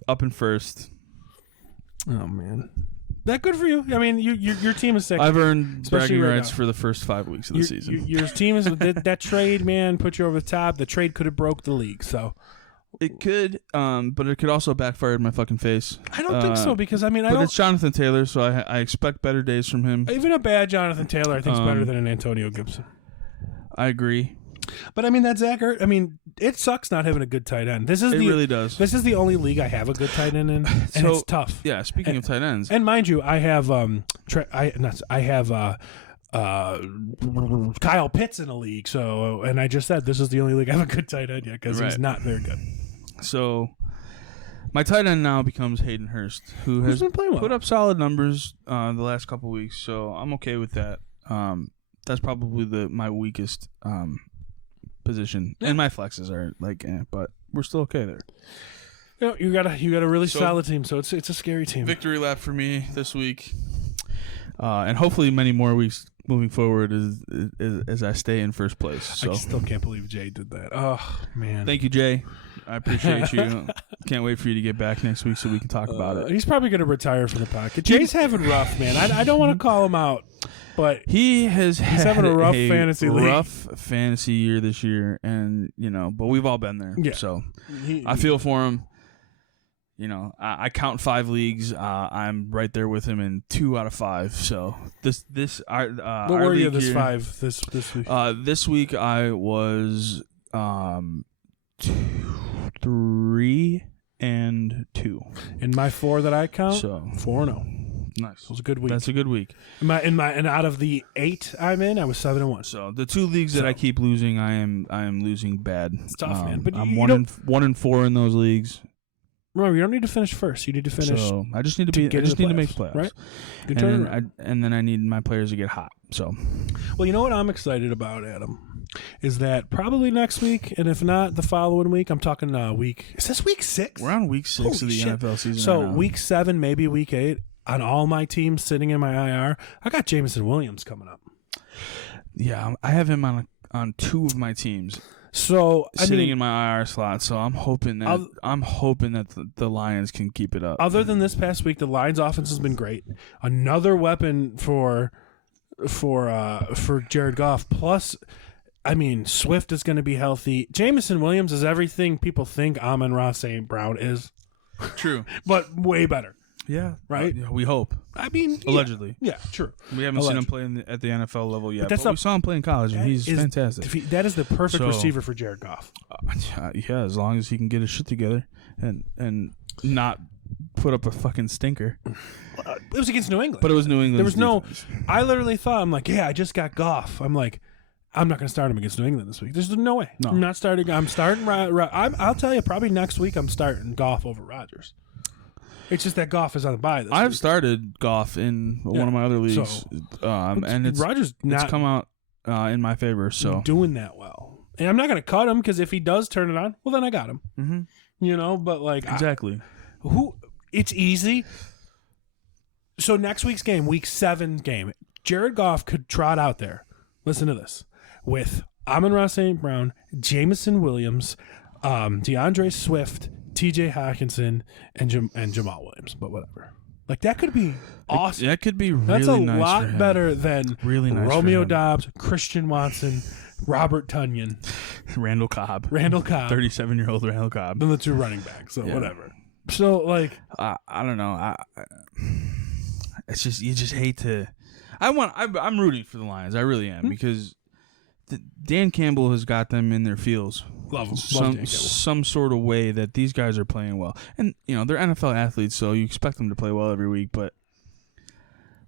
up in first. Oh man, that good for you. I mean, your team is second. I've earned Especially bragging right rights now. for the first 5 weeks of the season. Your team is that trade, man, put you over the top. The trade could have broke the league. So It could, but it could also backfire in my fucking face. I don't think so because I mean But it's Jonathan Taylor, so I expect better days from him. Even a bad Jonathan Taylor, I think, is better than an Antonio Gibson. I agree. But I mean, that Zach Ertz, I mean, it sucks not having a good tight end. It Really does. This is the only league I have a good tight end in, and So, it's tough. Yeah, speaking of tight ends. And mind you, I have Kyle Pitts in a league. So, and I just said this is the only league I have a good tight end yet because he's Right. not very good. So my tight end now becomes Hayden Hurst, who Who's has been playing well. put up solid numbers the last couple weeks. So I'm okay with that. That's probably my weakest position, and my flexes are but we're still okay there. You know, you got a really So- solid team, so it's a scary team. Victory lap for me this week, and hopefully many more weeks moving forward as I stay in first place. So I still can't believe Jay did that. Oh man, thank you, Jay. I appreciate you. Can't wait for you to get back next week so we can talk about it. He's probably going to retire from the pocket. Jay's having rough, man. I don't want to call him out, but He has He's having a rough fantasy league. rough fantasy year this year, and but we've all been there. Yeah. So he, I feel for him. I count 5 leagues. I'm right there with him in 2 out of 5. So what were you this 5 this week? This week I was 3 and 2. In my 4 that I count, So 4-0. nice. It was a good week. That's a good week. And out of the 8 I'm in, I was 7-1. So the 2 leagues that I keep losing, I am losing bad. It's tough, man. But I'm you 1 and 4 in those leagues. Remember, you don't need to finish first. You need to finish. So I just need to to be. get I just in the need to make playoffs, playoffs, right? Good and turnaround. then I need my players to get hot. So Well, you know what I'm excited about, Adam, is that probably next week, and if not the following week, I'm talking week. Is this week 6? we're on week 6 Holy of the shit. NFL season. So right now. week 7, maybe week 8, on all my teams sitting in my IR, I got Jameson Williams coming up. yeah, I have him on 2 of my teams So sitting in my IR slot. So I'm hoping that the Lions can keep it up. other than this past week, the Lions' offense has been great. Another weapon for Jared Goff. Plus, I mean, Swift is going to be healthy. Jameson Williams is everything people think Amon-Ra St. Brown is, True. but way better. Yeah. Right? We hope. I mean, yeah. Allegedly. Yeah, true. We haven't seen him play at the NFL level yet, that's but we not- saw him play in college, and he's Is- fantastic. That is the perfect So- receiver for Jared Goff. Yeah, as long as he can get his shit together and not put up a fucking stinker. It was against New England. But it was New England. There was no. I literally thought, I'm like, yeah, I just got Goff. I'm like, I'm not going to start him against New England this week. There's no way. No. I'm not starting. I'm starting. I'll tell you, probably next week I'm starting Goff over Rodgers. It's just that Goff is on the bye this I've week. started Goff in one of my other leagues, and it's Rodgers not come out in my favor. So doing that well, and I'm not going to cut him because if he does turn it on, well, then I got him. Mhm. But like exactly. It's easy. So next week's game, week 7 game, Jared Goff could trot out there. Listen to this with Amon-Ra St. Brown, Jameson Williams, DeAndre Swift, T.J. Hawkinson, and Jamal Williams. But whatever, like that could be awesome. That could be really That's a nice for lot him. better than Really nice for Romeo him. Dobbs, Christian Watson, Robert Tunyon, Randall Cobb, 37-year-old Randall Cobb. than the 2 running backs. So Yeah. whatever. So like. I don't know. It's just you just hate to. I'm rooting for the Lions. I really am because Dan Campbell has got them in their feels. Love him. Love Dan Campbell. Some sort of way that these guys are playing well, and they're NFL athletes, so you expect them to play well every week. But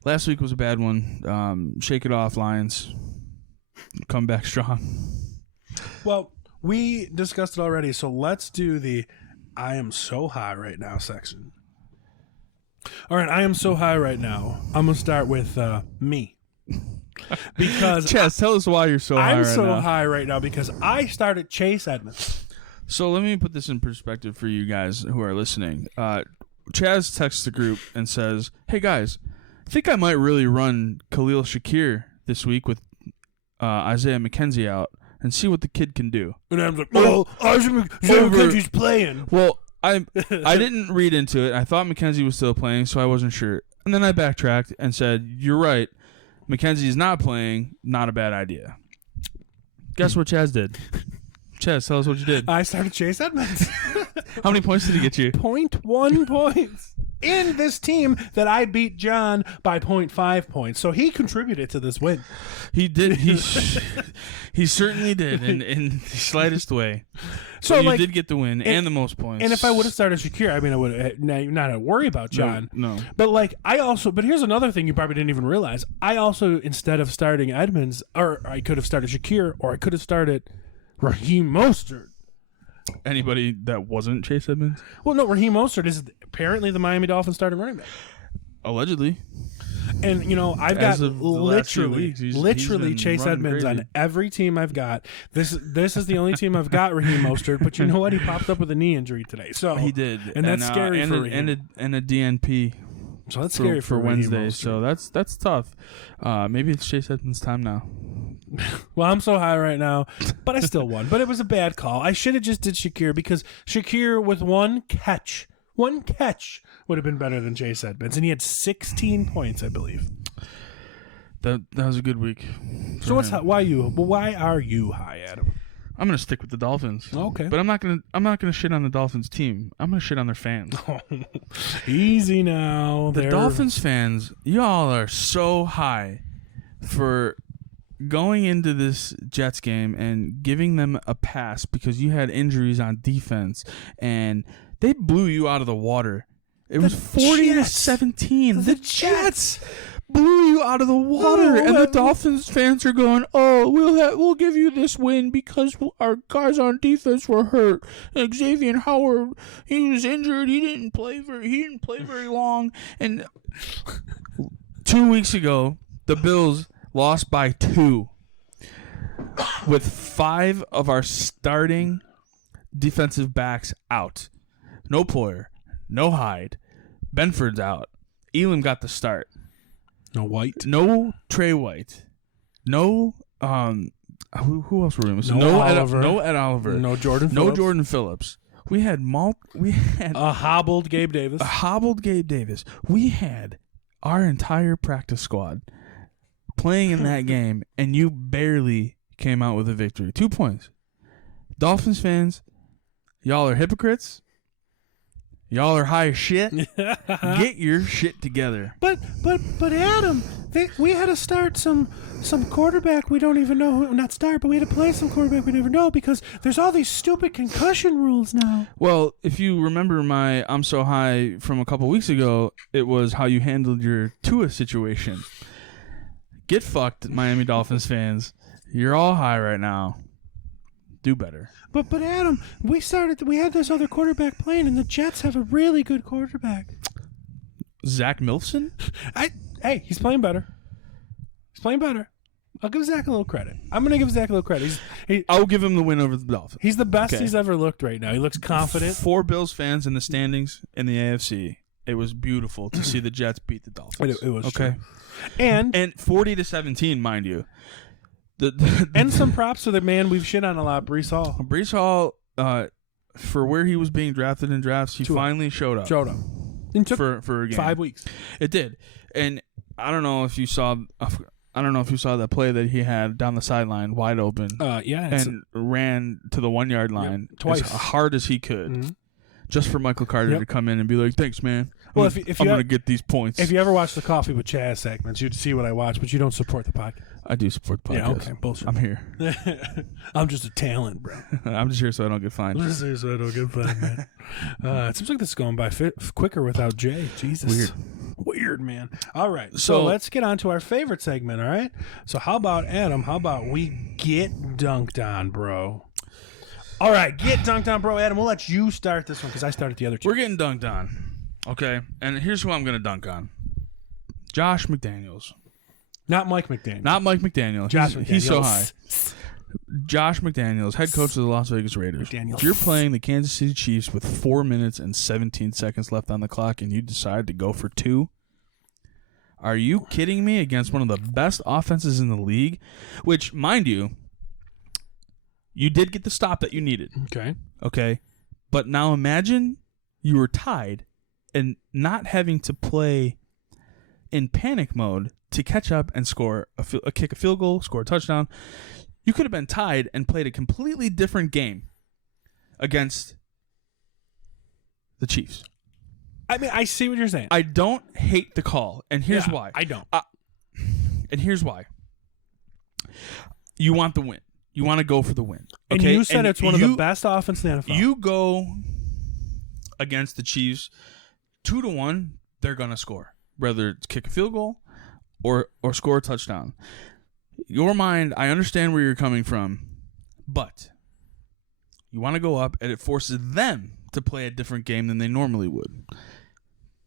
last week was a bad one. Shake it off, Lions. Come back strong. Well, we discussed it already, so let's do the I am so high right now section. All right, I am so high right now. I'm going to start with me. Because Chess, tell us why you're so high I'm right so now. high right now because I started Chase Edmonds. So let me put this in perspective for you guys who are listening. Chaz texts the group and says, "Hey guys, I think I might really run Khalil Shakir this week with Isaiah McKenzie out and see what the kid can do. And I'm like, well, Isaiah McKenzie's playing. Well, I didn't read into it. I thought McKenzie was still playing, so I wasn't sure. And then I backtracked and said, you're right. McKenzie is not playing. Not a bad idea. Guess what Chaz did? Chaz, tell us what you did. I started Chase Edmonds. How many points did he get you? 0.1 points. In this team that I beat John by 0.5 points. So he contributed to this win. He did. He certainly did in the slightest way. So you did get the win and the most points. And if I would have started Shakir, I mean, I would not have worry about John. No. But but here's another thing you probably didn't even realize. I also, instead of starting Edmonds, or I could have started Shakir, or I could have started Raheem Mostert. Anybody that wasn't Chase Edmonds? Well, no, Raheem Mostert is apparently the Miami Dolphins starting running back. Allegedly. And, I've got As of the last few weeks, he's been Chase running Edmonds crazy. on every team I've got. This is the only team I've got Raheem Mostert, but you know what? He popped up with a knee injury today. So He did. And that's scary for Raheem. And a DNP So that's scary for Wednesday. Raheem Mostert. So that's tough. Maybe it's Chase Edmonds' time now. Well, I'm so high right now, but I still won. But it was a bad call. I should have just did Shakir because Shakir with one catch would have been better than Chase Edmonds, and he had 16 points, I believe. That was a good week. So why are you high, Adam? I'm gonna stick with the Dolphins. Okay, but I'm not gonna shit on the Dolphins team. I'm gonna shit on their fans. Easy now. The Dolphins fans, y'all are so high for going into this Jets game and giving them a pass because you had injuries on defense and they blew you out of the water. It was 40-17. The Jets blew you out of the water, and the Dolphins fans are going, "Oh, we'll give you this win because our guys on defense were hurt. And Xavier Howard, he was injured. He didn't play very long." And 2 weeks ago, the Bills lost by 2 with 5 of our starting defensive backs out. No Poyer, no Hyde, Benford's out. Elam got the start. No White. No Trey White. No who else were we missing? No Oliver. No Ed Oliver. No Jordan No Phillips. Jordan Phillips. We had a hobbled Gabe Davis. We had our entire practice squad playing in that game, and you barely came out with a victory. 2 points. Dolphins fans, y'all are hypocrites. Y'all are high as shit. Get your shit together. But Adam, we had to start some quarterback we don't even know who, not start, but we had to play some quarterback we never know because there's all these stupid concussion rules now. Well, if you remember my I'm so high from a couple weeks ago, it was how you handled your Tua situation. Get fucked, Miami Dolphins fans. You're all high right now. Do better. But Adam, we had this other quarterback playing, and the Jets have a really good quarterback. Zach Milson? Hey, he's playing better. I'll give Zach a little credit. I'm going to give Zach a little credit. I'll give him the win over the Dolphins. He's the best he's ever looked right now. He looks confident. 4 Bills fans in the standings in the AFC. It was beautiful to see the Jets beat the Dolphins. It was okay. True. And 40-17, mind you. And some props to the man we've shit on a lot, Breece Hall. Breece Hall, for where he was being drafted in drafts, he finally showed up. It took for a game. 5 weeks. It did. And I don't know if you saw that play that he had down the sideline wide open. And ran to the 1 yard line twice, as hard as he could, just for Michael Carter to come in and be like, "Thanks, man. Well, I'm going to get these points." If you ever watch the Coffee with Chaz segments, you'd see what I watch, but you don't support the podcast. I do support the podcast. Yeah, okay, bullshit. I'm here. I'm just a talent, bro. I'm just here so I don't get fined. Man. It seems like this is going by quicker without Jay. Jesus. Weird, man. All right. So let's get on to our favorite segment, all right? So how about, Adam, we get dunked on, bro? All right, get dunked on, bro. Adam, we'll let you start this one because I started the other two. We're getting dunked on. Okay? And here's who I'm going to dunk on. Josh McDaniels. Not Mike McDaniel. Not Mike McDaniel. Josh McDaniels. He's so high. Josh McDaniels, head coach of the Las Vegas Raiders. If you're playing the Kansas City Chiefs with 4 minutes and 17 seconds left on the clock and you decide to go for 2, Are you kidding me? Against one of the best offenses in the league, which, mind you, you did get the stop that you needed. Okay? But now imagine you were tied and not having to play in panic mode to catch up and score kick a field goal, score a touchdown. You could have been tied and played a completely different game against the Chiefs. I mean, I see what you're saying. I don't hate the call, and here's why. I don't. And here's why. You want the win. You want to go for the win. And okay? you said it's one of the best offenses in the NFL. You go against the Chiefs 2-1, they're going to score. Whether it's kick a field goal or score a touchdown. Your mind, I understand where you're coming from, but you want to go up, and it forces them to play a different game than they normally would.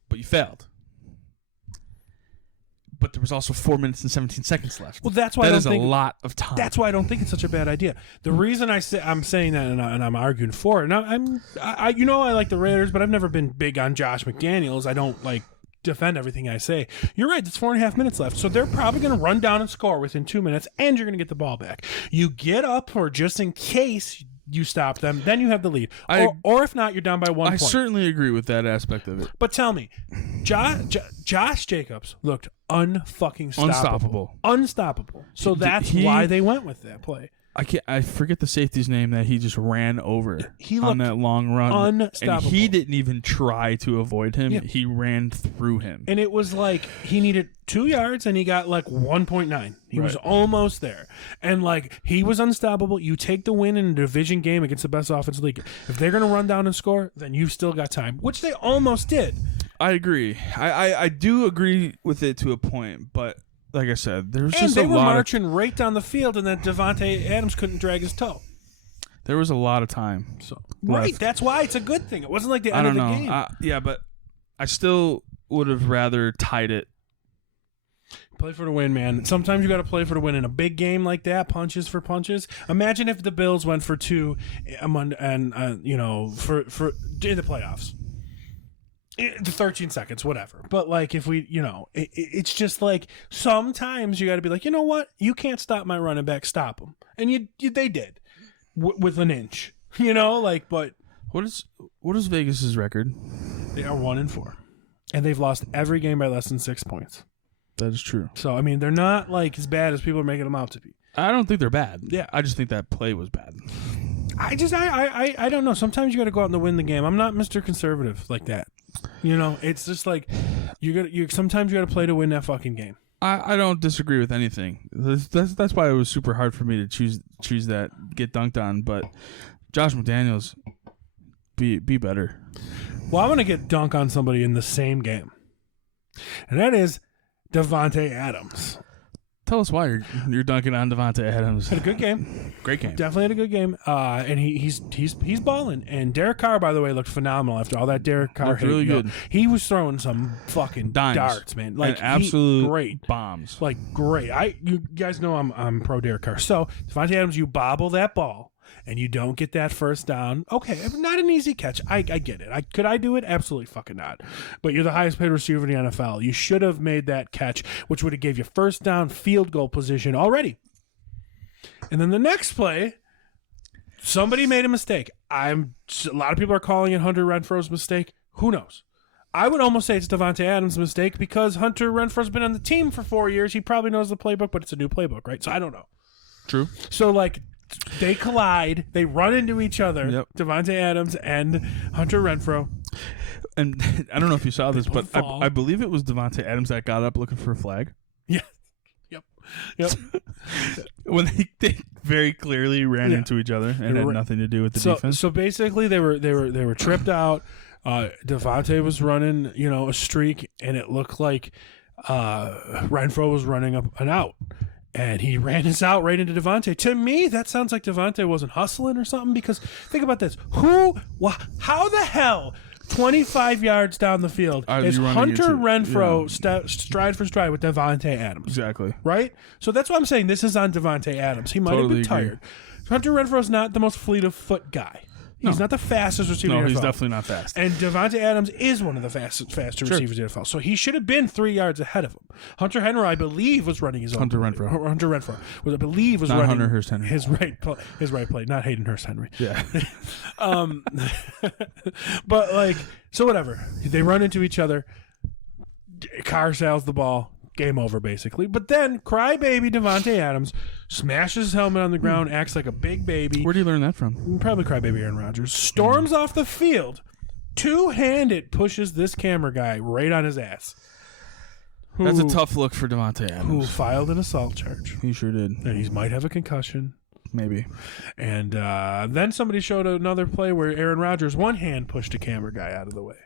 But you failed. But there was also 4 minutes and 17 seconds left. Well, that's why that is a lot of time. That's why I don't think it's such a bad idea. The reason I'm saying that and I'm arguing for it. And I like the Raiders, but I've never been big on Josh McDaniels. I don't defend everything I say. You're right. There's 4.5 minutes left, so they're probably going to run down and score within 2 minutes, and you're going to get the ball back. You get up, or just in case you stop them, then you have the lead. Or if not, you're down by 1 point. I certainly agree with that aspect of it. But tell me, Josh Jacobs looked unstoppable. So that's why they went with that play. I forget the safety's name that he just ran over on that long run. Unstoppable. And he didn't even try to avoid him. Yeah. He ran through him. And it was like he needed 2 yards and he got 1.9. He was almost there. And he was unstoppable. You take the win in a division game against the best offense in the league. If they're going to run down and score, then you've still got time, which they almost did. I agree. I do agree with it to a point, but like I said, there was just a lot. And they were marching right down the field, and then Davante Adams couldn't drag his toe. There was a lot of time. Right, that's why it's a good thing. It wasn't like the end of the game. Yeah, but I still would have rather tied it. Play for the win, man. Sometimes you got to play for the win in a big game like that. Punches for punches. Imagine if the Bills went for 2, and for in the playoffs. 13 seconds, whatever. But if we, it's just sometimes you got to be you know what? You can't stop my running back. Stop him. And they did with an inch. But what is Vegas's record? They are 1-4, and they've lost every game by less than 6 points. That is true. So I mean, they're not as bad as people are making them out to be. I don't think they're bad. Yeah, I just think that play was bad. I don't know. Sometimes you got to go out and win the game. I'm not Mr. Conservative like that. It's just sometimes you got to play to win that fucking game. I don't disagree with anything. That's why it was super hard for me to choose that, get dunked on. But Josh McDaniels, be better. Well, I'm gonna get dunked on somebody in the same game, and that is Davante Adams. Tell us why you're dunking on Davante Adams. Had a good game. Great game. Definitely had a good game. And he's balling. And Derek Carr, by the way, looked phenomenal after all that Derek Carr looked really good. He was throwing some fucking darts, man. Absolute great bombs. Great. You guys know I'm pro Derek Carr. So Davante Adams, you bobble that ball and you don't get that first down. Okay, not an easy catch. I get it. Could I do it? Absolutely fucking not. But you're the highest paid receiver in the NFL. You should have made that catch, which would have gave you first down field goal position already. And then the next play, somebody made a mistake. A lot of people are calling it Hunter Renfrow's mistake. Who knows? I would almost say it's Davante Adams' mistake because Hunter Renfrow's been on the team for 4 years. He probably knows the playbook, but it's a new playbook, right? So I don't know. True. So they collide, they run into each other. Yep. Davante Adams and Hunter Renfrow. And I don't know if you saw this, but I believe it was Davante Adams that got up looking for a flag. Yeah. Yep. When they very clearly ran into each other and had nothing to do with the defense. So basically, they were tripped out. Davante was running, a streak, and it looked like Renfrow was running up and out. And he ran his out right into Davante. To me, that sounds like Davante wasn't hustling or something. Because think about this: how the hell, 25 yards down the field is Hunter Renfrow stride for stride with Davante Adams? Exactly. Right. So that's why I'm saying this is on Davante Adams. He might have been tired. Hunter Renfrow's not the most fleet of foot guy. He's not the fastest receiver in No, the NFL. he's definitely not fast. And Devontae Adams is one of the faster receivers in the NFL. So he should have been 3 yards ahead of him. Hunter Henry, I believe, was running his own. Hunter play. Renfrow. Hunter Renfrow. I believe was Not running Hunter Hurst Henry. his right play. Not Hayden Hurst Henry. Yeah. But like, so whatever. They run into each other. Carr sails the ball. Game over, basically. But then, crybaby Devontae Adams smashes his helmet on the ground, acts like a big baby. Where do you learn that from? Probably crybaby Aaron Rodgers. Storms off the field. Two-handed pushes this camera guy right on his ass. That's a tough look for Devontae Who Adams. filed an assault charge. He sure did. And he might have a concussion. Maybe. And then somebody showed another play where Aaron Rodgers one-hand pushed a camera guy out of the way.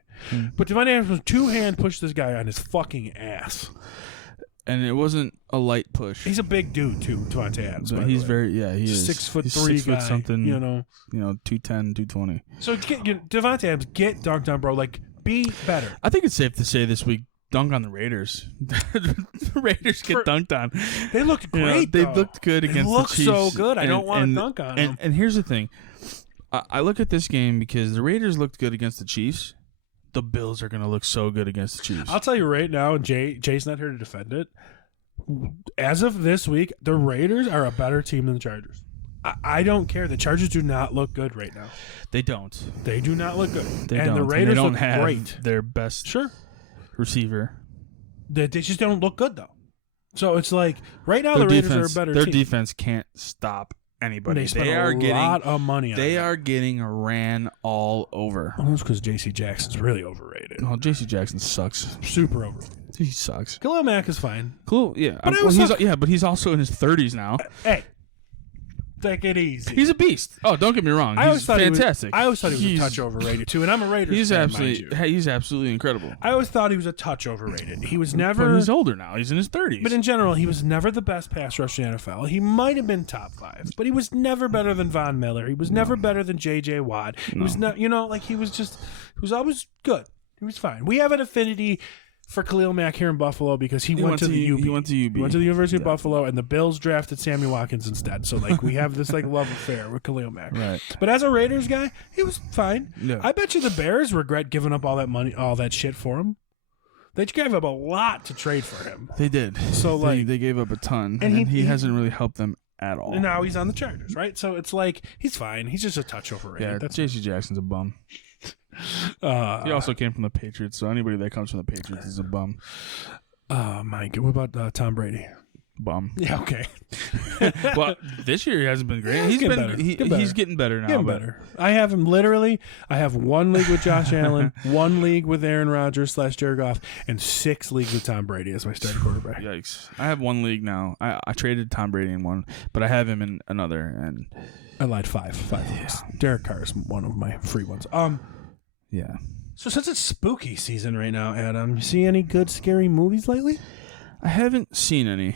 But Devontae Adams was two-hand pushed this guy on his fucking ass. And it wasn't a light push. He's a big dude, too, Devontae Adams. So by the he's way. very, yeah, he is. 6'3" He's 6 guy, foot something, you know. 210, 220. So Devontae Adams, get dunked on, bro. Like, be better. I think it's safe to say this week, dunk on the Raiders. The Raiders get dunked on. They looked You know, great, they though. looked good against They look the Chiefs. so good. I don't want to dunk on them. And here's the thing. I look at this game because the Raiders looked good against the Chiefs. The Bills are going to look so good against the Chiefs. I'll tell you right now, and Jay's not here to defend it. As of this week, the Raiders are a better team than the Chargers. I don't care. The Chargers do not look good right now. They don't. They do not look good. They and don't. the And Raiders they don't look have great. their best Sure. receiver. They just don't look good, though. So it's like, right now, Their the Raiders defense, are a better their team. defense can't stop anybody. They spent a lot of money on They them. are getting ran all over. Well, that's because J.C. Jackson's really overrated. Well, J.C. Jackson sucks. Super overrated. He sucks. Khalil Mack is fine. Cool, yeah. But I Well, was but he's also in his 30s now. Hey, take it easy. He's a beast. Oh, don't get me wrong. I always He's thought fantastic. I always thought he was a touch overrated too, and I'm a Raiders He's fan, absolutely. mind you. He's absolutely incredible. I always thought he was a touch overrated. He was But never. he's older now. He's in his 30s. But in general, he was never the best pass rusher in the NFL. He might have been top 5, but he was never better than Von Miller. He was never better than J.J. Watt. He was not, like he was always good. He was fine. We have an affinity for Khalil Mack here in Buffalo because he went to the UB. He went to UB. He went to the University of Buffalo, and the Bills drafted Sammy Watkins instead. So like we have this like love affair with Khalil Mack. Right. But as a Raiders guy, he was fine. Yeah. I bet you the Bears regret giving up all that money, all that shit for him. They gave up a lot to trade for him. They did. So, like- they gave up a ton, And and he- he hasn't really helped them at all. And now he's on the Chargers, right? So it's like he's fine. He's just a touch overrated. Yeah, That's J.C. Jackson's a bum. He also came from the Patriots, so anybody that comes from the Patriots is a bum. Mike. What about Tom Brady? Bum. Yeah, okay. Well, this year he hasn't been great. Yeah, he's getting been better. he, Getting better. he's getting better now. Getting but better. I have him literally. I have 1 league with Josh Allen, 1 league with Aaron Rodgers / Jared Goff, and 6 leagues with Tom Brady as my starting quarterback. Yikes! I have 1 league now. I traded Tom Brady in one, but I have him in another. And I lied. 5 leagues. Derek Carr is one of my free ones. yeah, So since it's spooky season right now, Adam, you see any good scary movies lately? I haven't seen any,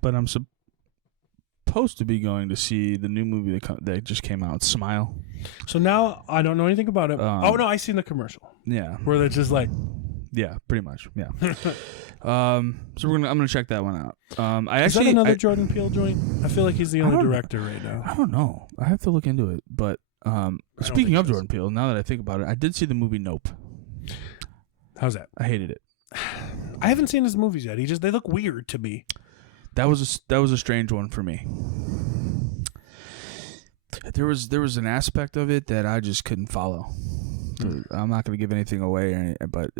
but I'm supposed to be going to see the new movie that just came out, Smile. So now I don't know anything about it. Oh no, I seen the commercial Yeah, where they're just like, yeah, pretty much. Yeah. So I'm gonna check that one out. is that another Jordan Peele joint? I feel like he's the only don't- director right now. I don't know. I have to look into it. But speaking think of it is. Jordan Peele, now that I think about it, I did see the movie Nope. How's that? I hated it. I haven't seen his movies yet. They look weird to me. That was a strange one for me. There was an aspect of it that I just couldn't follow. I'm not going to give anything away, but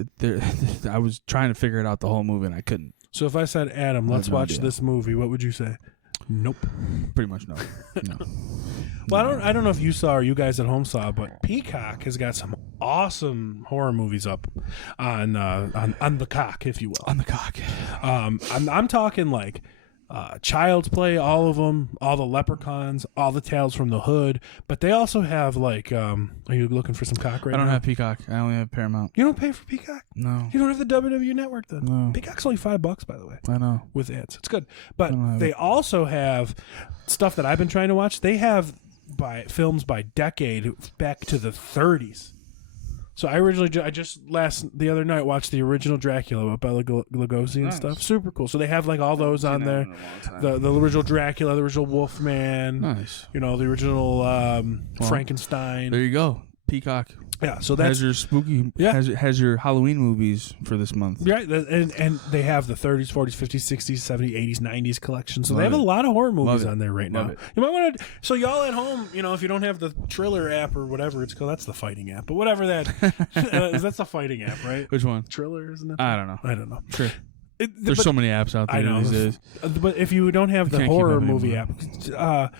I was trying to figure it out the whole movie and I couldn't. So if I said, Adam, let's no watch idea. this movie, what would you say? Nope. Pretty much no. No. Well, I don't know if you saw or you guys at home saw, but Peacock has got some awesome horror movies up on the cock, if you will. On the cock. I'm talking like Child's Play, all of them, all the Leprechauns, all the Tales from the Hood, but they also have like, are you looking for some cock right now? I don't have Peacock. I only have Paramount. You don't pay for Peacock? No. You don't have the WWE Network then? No. Peacock's only $5, by the way. I know. With ads. It's good. But don't have they it. also have stuff that I've been trying to watch. They have films by decade back to the 30s. So I just the other night watched the original Dracula with Bela Lugosi and stuff. Super cool. So they have like all those on there. The original Dracula, the original Wolfman. Nice. You know, the original Frankenstein. There you go. Peacock. Yeah, so that's has your spooky. Yeah. Has your Halloween movies for this month. right, and they have the 30s, 40s, 50s, 60s, 70s, 80s, 90s collection. So Love they have it. a lot of horror movies Love it. on there right Love now. it. You might want to. So y'all at home, you know, if you don't have the Triller app or whatever it's called, that's the fighting app. But whatever that, that's the fighting app, right? Which one? Triller, isn't it? I don't know. I don't know. Sure. There's But- so many apps out I there know. these days. But if you don't have the Can't keep horror up movie anymore. app,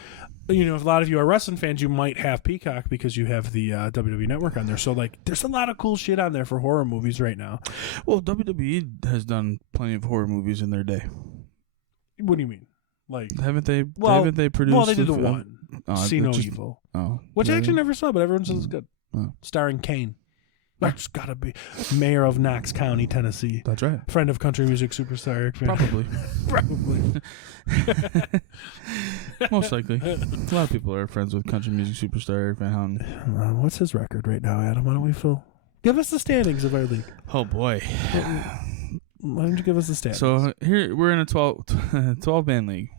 you know, if a lot of you are wrestling fans, you might have Peacock because you have the WWE Network on there. So, like, there's a lot of cool shit on there for horror movies right now. Well, WWE has done plenty of horror movies in their day. What do you mean? Like, Haven't they? Well- haven't they produced? well, they did the film? one, Oh, See No just- Evil, Oh, which I really? actually never saw, but everyone says it's good. Oh. Starring Kane. That's got to be mayor of Knox County, Tennessee. That's right. Friend of country music superstar Eric Van. Probably. Probably. Most likely. A lot of people are friends with country music superstar Eric Van Houten. What's his record right now, Adam? Why don't we fill? Give us the standings of our league. Oh boy. Why don't you give us the standings? So here we're in a 12 man league.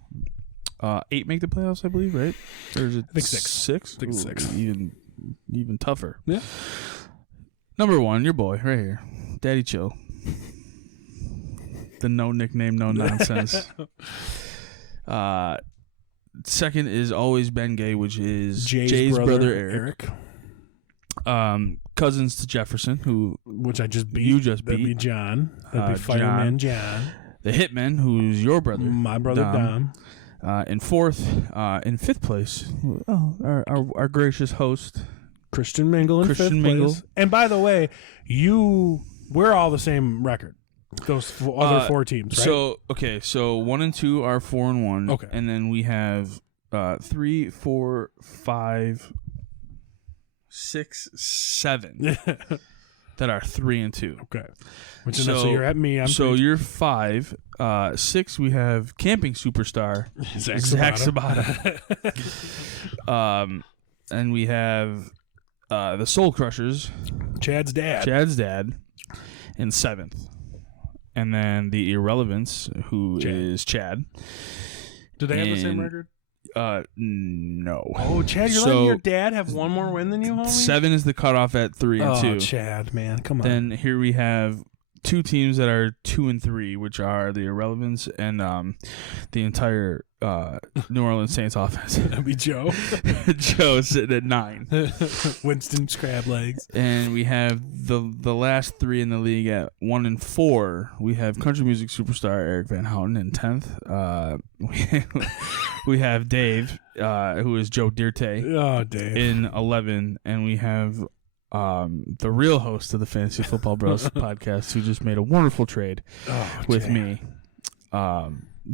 8 make the playoffs, I believe, right? Or is it I think 6. 6? I think 6. Even tougher. Yeah. Number 1, your boy, right here. Daddy Chill. The no nickname, no nonsense. Second is always Ben Gay, which is Jay's brother Eric. Cousins to Jefferson, who Which I just beat. You just That'd beat. be John. That'd be Fireman John. the Hitman, who's your brother. My brother Dom. In fourth, in fifth place, our gracious host, Christian Mingle in Christian fifth Mingle. place. And by the way, we're all the same record. Those other 4 teams, right? So 1 and 2 are 4 and 1. Okay. And then we have 3, 4, 5, 6, 7 that are 3 and 2. Okay. So you're at me. I'm So you're 5. 6, we have camping superstar Zach Sabata. And we have the Soul Crushers, Chad's dad. Chad's dad, in 7th. And then the Irrelevance, who is Chad. Do they have the same And- record? No. Oh, Chad, you're letting your dad have one more win than you, homie? 7 is the cutoff at 3 and 2. Oh, Chad, man, come on. Then here we have 2 teams that are 2 and 3, which are the Irrelevance and the entire New Orleans Saints offense. That'd be Joe. Joe sitting at 9. Winston Crab Legs. And we have the last 3 in the league at 1 and 4. We have country music superstar Eric Van Houten in 10th. We have Dave, who is Joe Dirte, Oh, Dave. in 11, and we have the real host of the Fantasy Football Bros podcast, who just made a wonderful trade with Jay. me,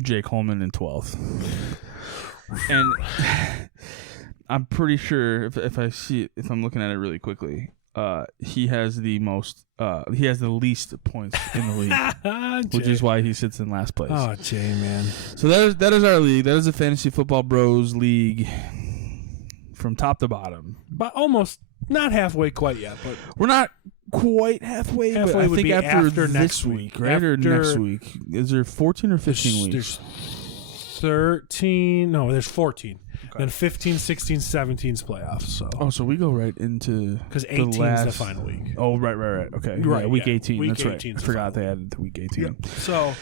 Jay Coleman in 12th. And I'm pretty sure if I'm looking at it really quickly, he has the least points in the league, which is why he sits in last place. Oh, Jay, man. So that is our league. That is the Fantasy Football Bros league from top to bottom. But almost not halfway quite yet, but We're not quite halfway, but Halfway I would think be after after this next week, week. right? Or After- next week. Is there 14 or 15 weeks? there's 13. No, there's 14. Then 15, 16, 17's playoffs. So Oh, so we go right into because the 18 is the last final week. Oh, right. Okay. Right, Yeah, week yeah. 18. Week That's right. 18 I 's the forgot final they added to week 18. Yep. So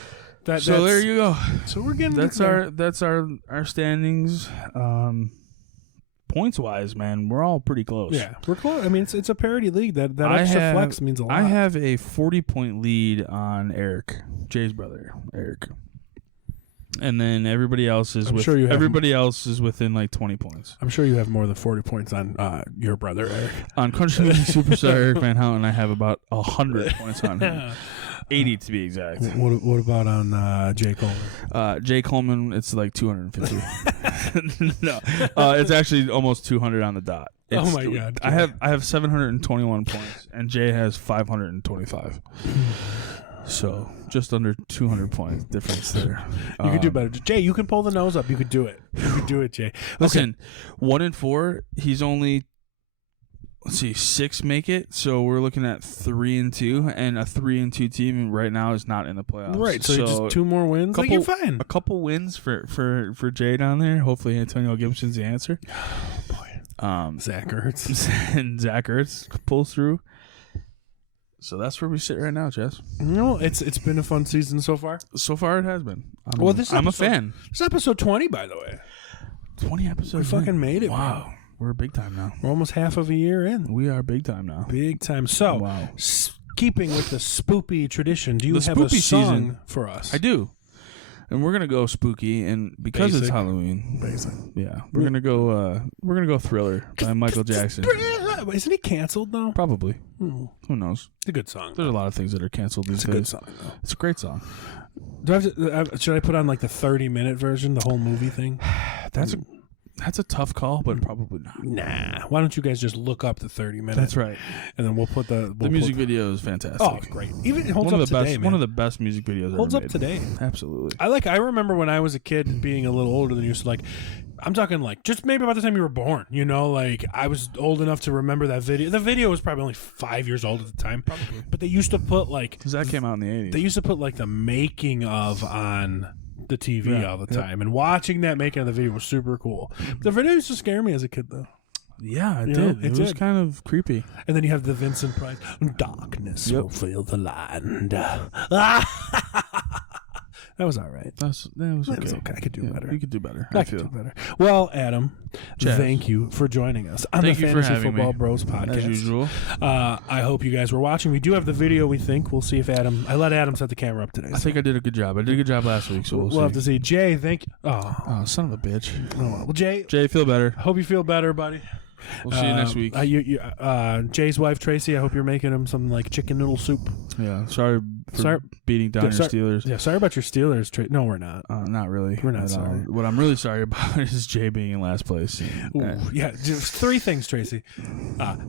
that's So there you go. So we're getting That's there. our standings. Points wise, man, we're all pretty close. Yeah, we're close. I mean, it's a parity league. That I extra have- flex means a lot. I have a 40-point lead on Eric, Jay's brother, Eric. And then everybody else is everybody else is within like 20 points. I'm sure you have more than 40 points on your brother, Eric. On Country Music Superstar Eric Van Houten, I have about 100 points on him. 80 to be exact. What about on Jay Coleman? Jay Coleman, it's like 250. No, it's actually almost 200 on the dot. Oh my God! I have 721 points, and Jay has 525. So just under 200 points difference there. You could do better, Jay. You can pull the nose up. You could do it. You could do it, Jay. Listen, 1 and 4. He's only let's see, 6 make it. So we're looking at 3-2, and a 3-2 team right now is not in the playoffs. Right. So just 2 more wins. Like, you're fine. A couple wins for Jay down there. Hopefully Antonio Gibson's the answer. Oh, boy. Zach Ertz. And Zach Ertz pulls through. So that's where we sit right now, Jess. No, it's been a fun season so far. So far it has been. I'm a fan. This is episode 20, by the way. 20 episodes. We fucking made it. Wow. Bro. We're big time now. We're almost half of a year in. We are big time now. Big time. So, wow. Keeping with the spoopy tradition, do you have a song season for us? I do. And we're gonna go spooky, and because it's Halloween, yeah, we're gonna go Thriller by Michael Jackson. Isn't he canceled though? Probably. Who knows? It's a good song. There's a lot of things that are canceled these days. It's a good song though. It's a great song. Do I have to, should I put on like the 30-minute version, the whole movie thing? That's a tough call, but probably not. Nah. Why don't you guys just look up the 30 minutes? That's right. And then we'll put the music video is fantastic. Oh, it's great. Even it holds one up of the today, best. man. One of the best music videos holds ever up made. today. Absolutely. I remember when I was a kid being a little older than you, so like I'm talking like just maybe about the time you were born, you know, like I was old enough to remember that video. The video was probably only 5 years old at the time. Probably. But they used to put like because that came out in the 80s. They used to put like the making of on the TV all the time, and watching that making of the video was super cool. The video used to scare me as a kid, though. Yeah, it You did. know, It was kind of creepy. And then you have the Vincent Price, "Darkness will fill the land." That was all right. That was okay. I could do better. You could do better. I could do better. Well, Adam, thank you for joining us on the Fantasy Football Bros podcast. As usual. I hope you guys were watching. We do have the video, we think. We'll see if I let Adam set the camera up today. I think I did a good job. I did a good job last week, so we'll have to see. Jay, thank you. Oh, son of a bitch. Oh, well, Jay, feel better. Hope you feel better, buddy. We'll see you next week. Jay's wife, Tracy, I hope you're making him some like chicken noodle soup. Yeah, sorry for beating down your Steelers. Yeah, sorry about your Steelers. No, we're not. Not really. We're not sorry. What I'm really sorry about is Jay being in last place. Yeah, just 3 things, Tracy.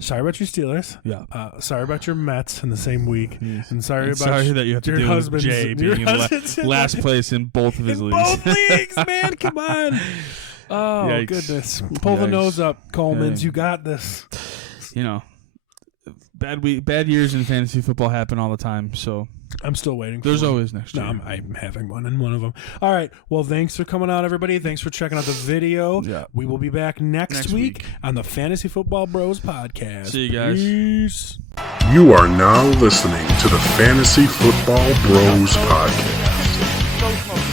Sorry about your Steelers. Yeah. Sorry about your Mets in the same week. Yes. And sorry that you have to your deal with Jay being in last place in both of his leagues. Both leagues, man. Come on. Oh, Yikes. goodness. Pull the nose up, Coleman's. Yeah. You got this. You know, bad years in fantasy football happen all the time, so I'm still waiting. There's always next year. No, I'm having one in one of them. All right. Well, thanks for coming out, everybody. Thanks for checking out the video. Yeah. We will be back next week on the Fantasy Football Bros podcast. See you guys. Peace. You are now listening to the Fantasy Football Bros podcast.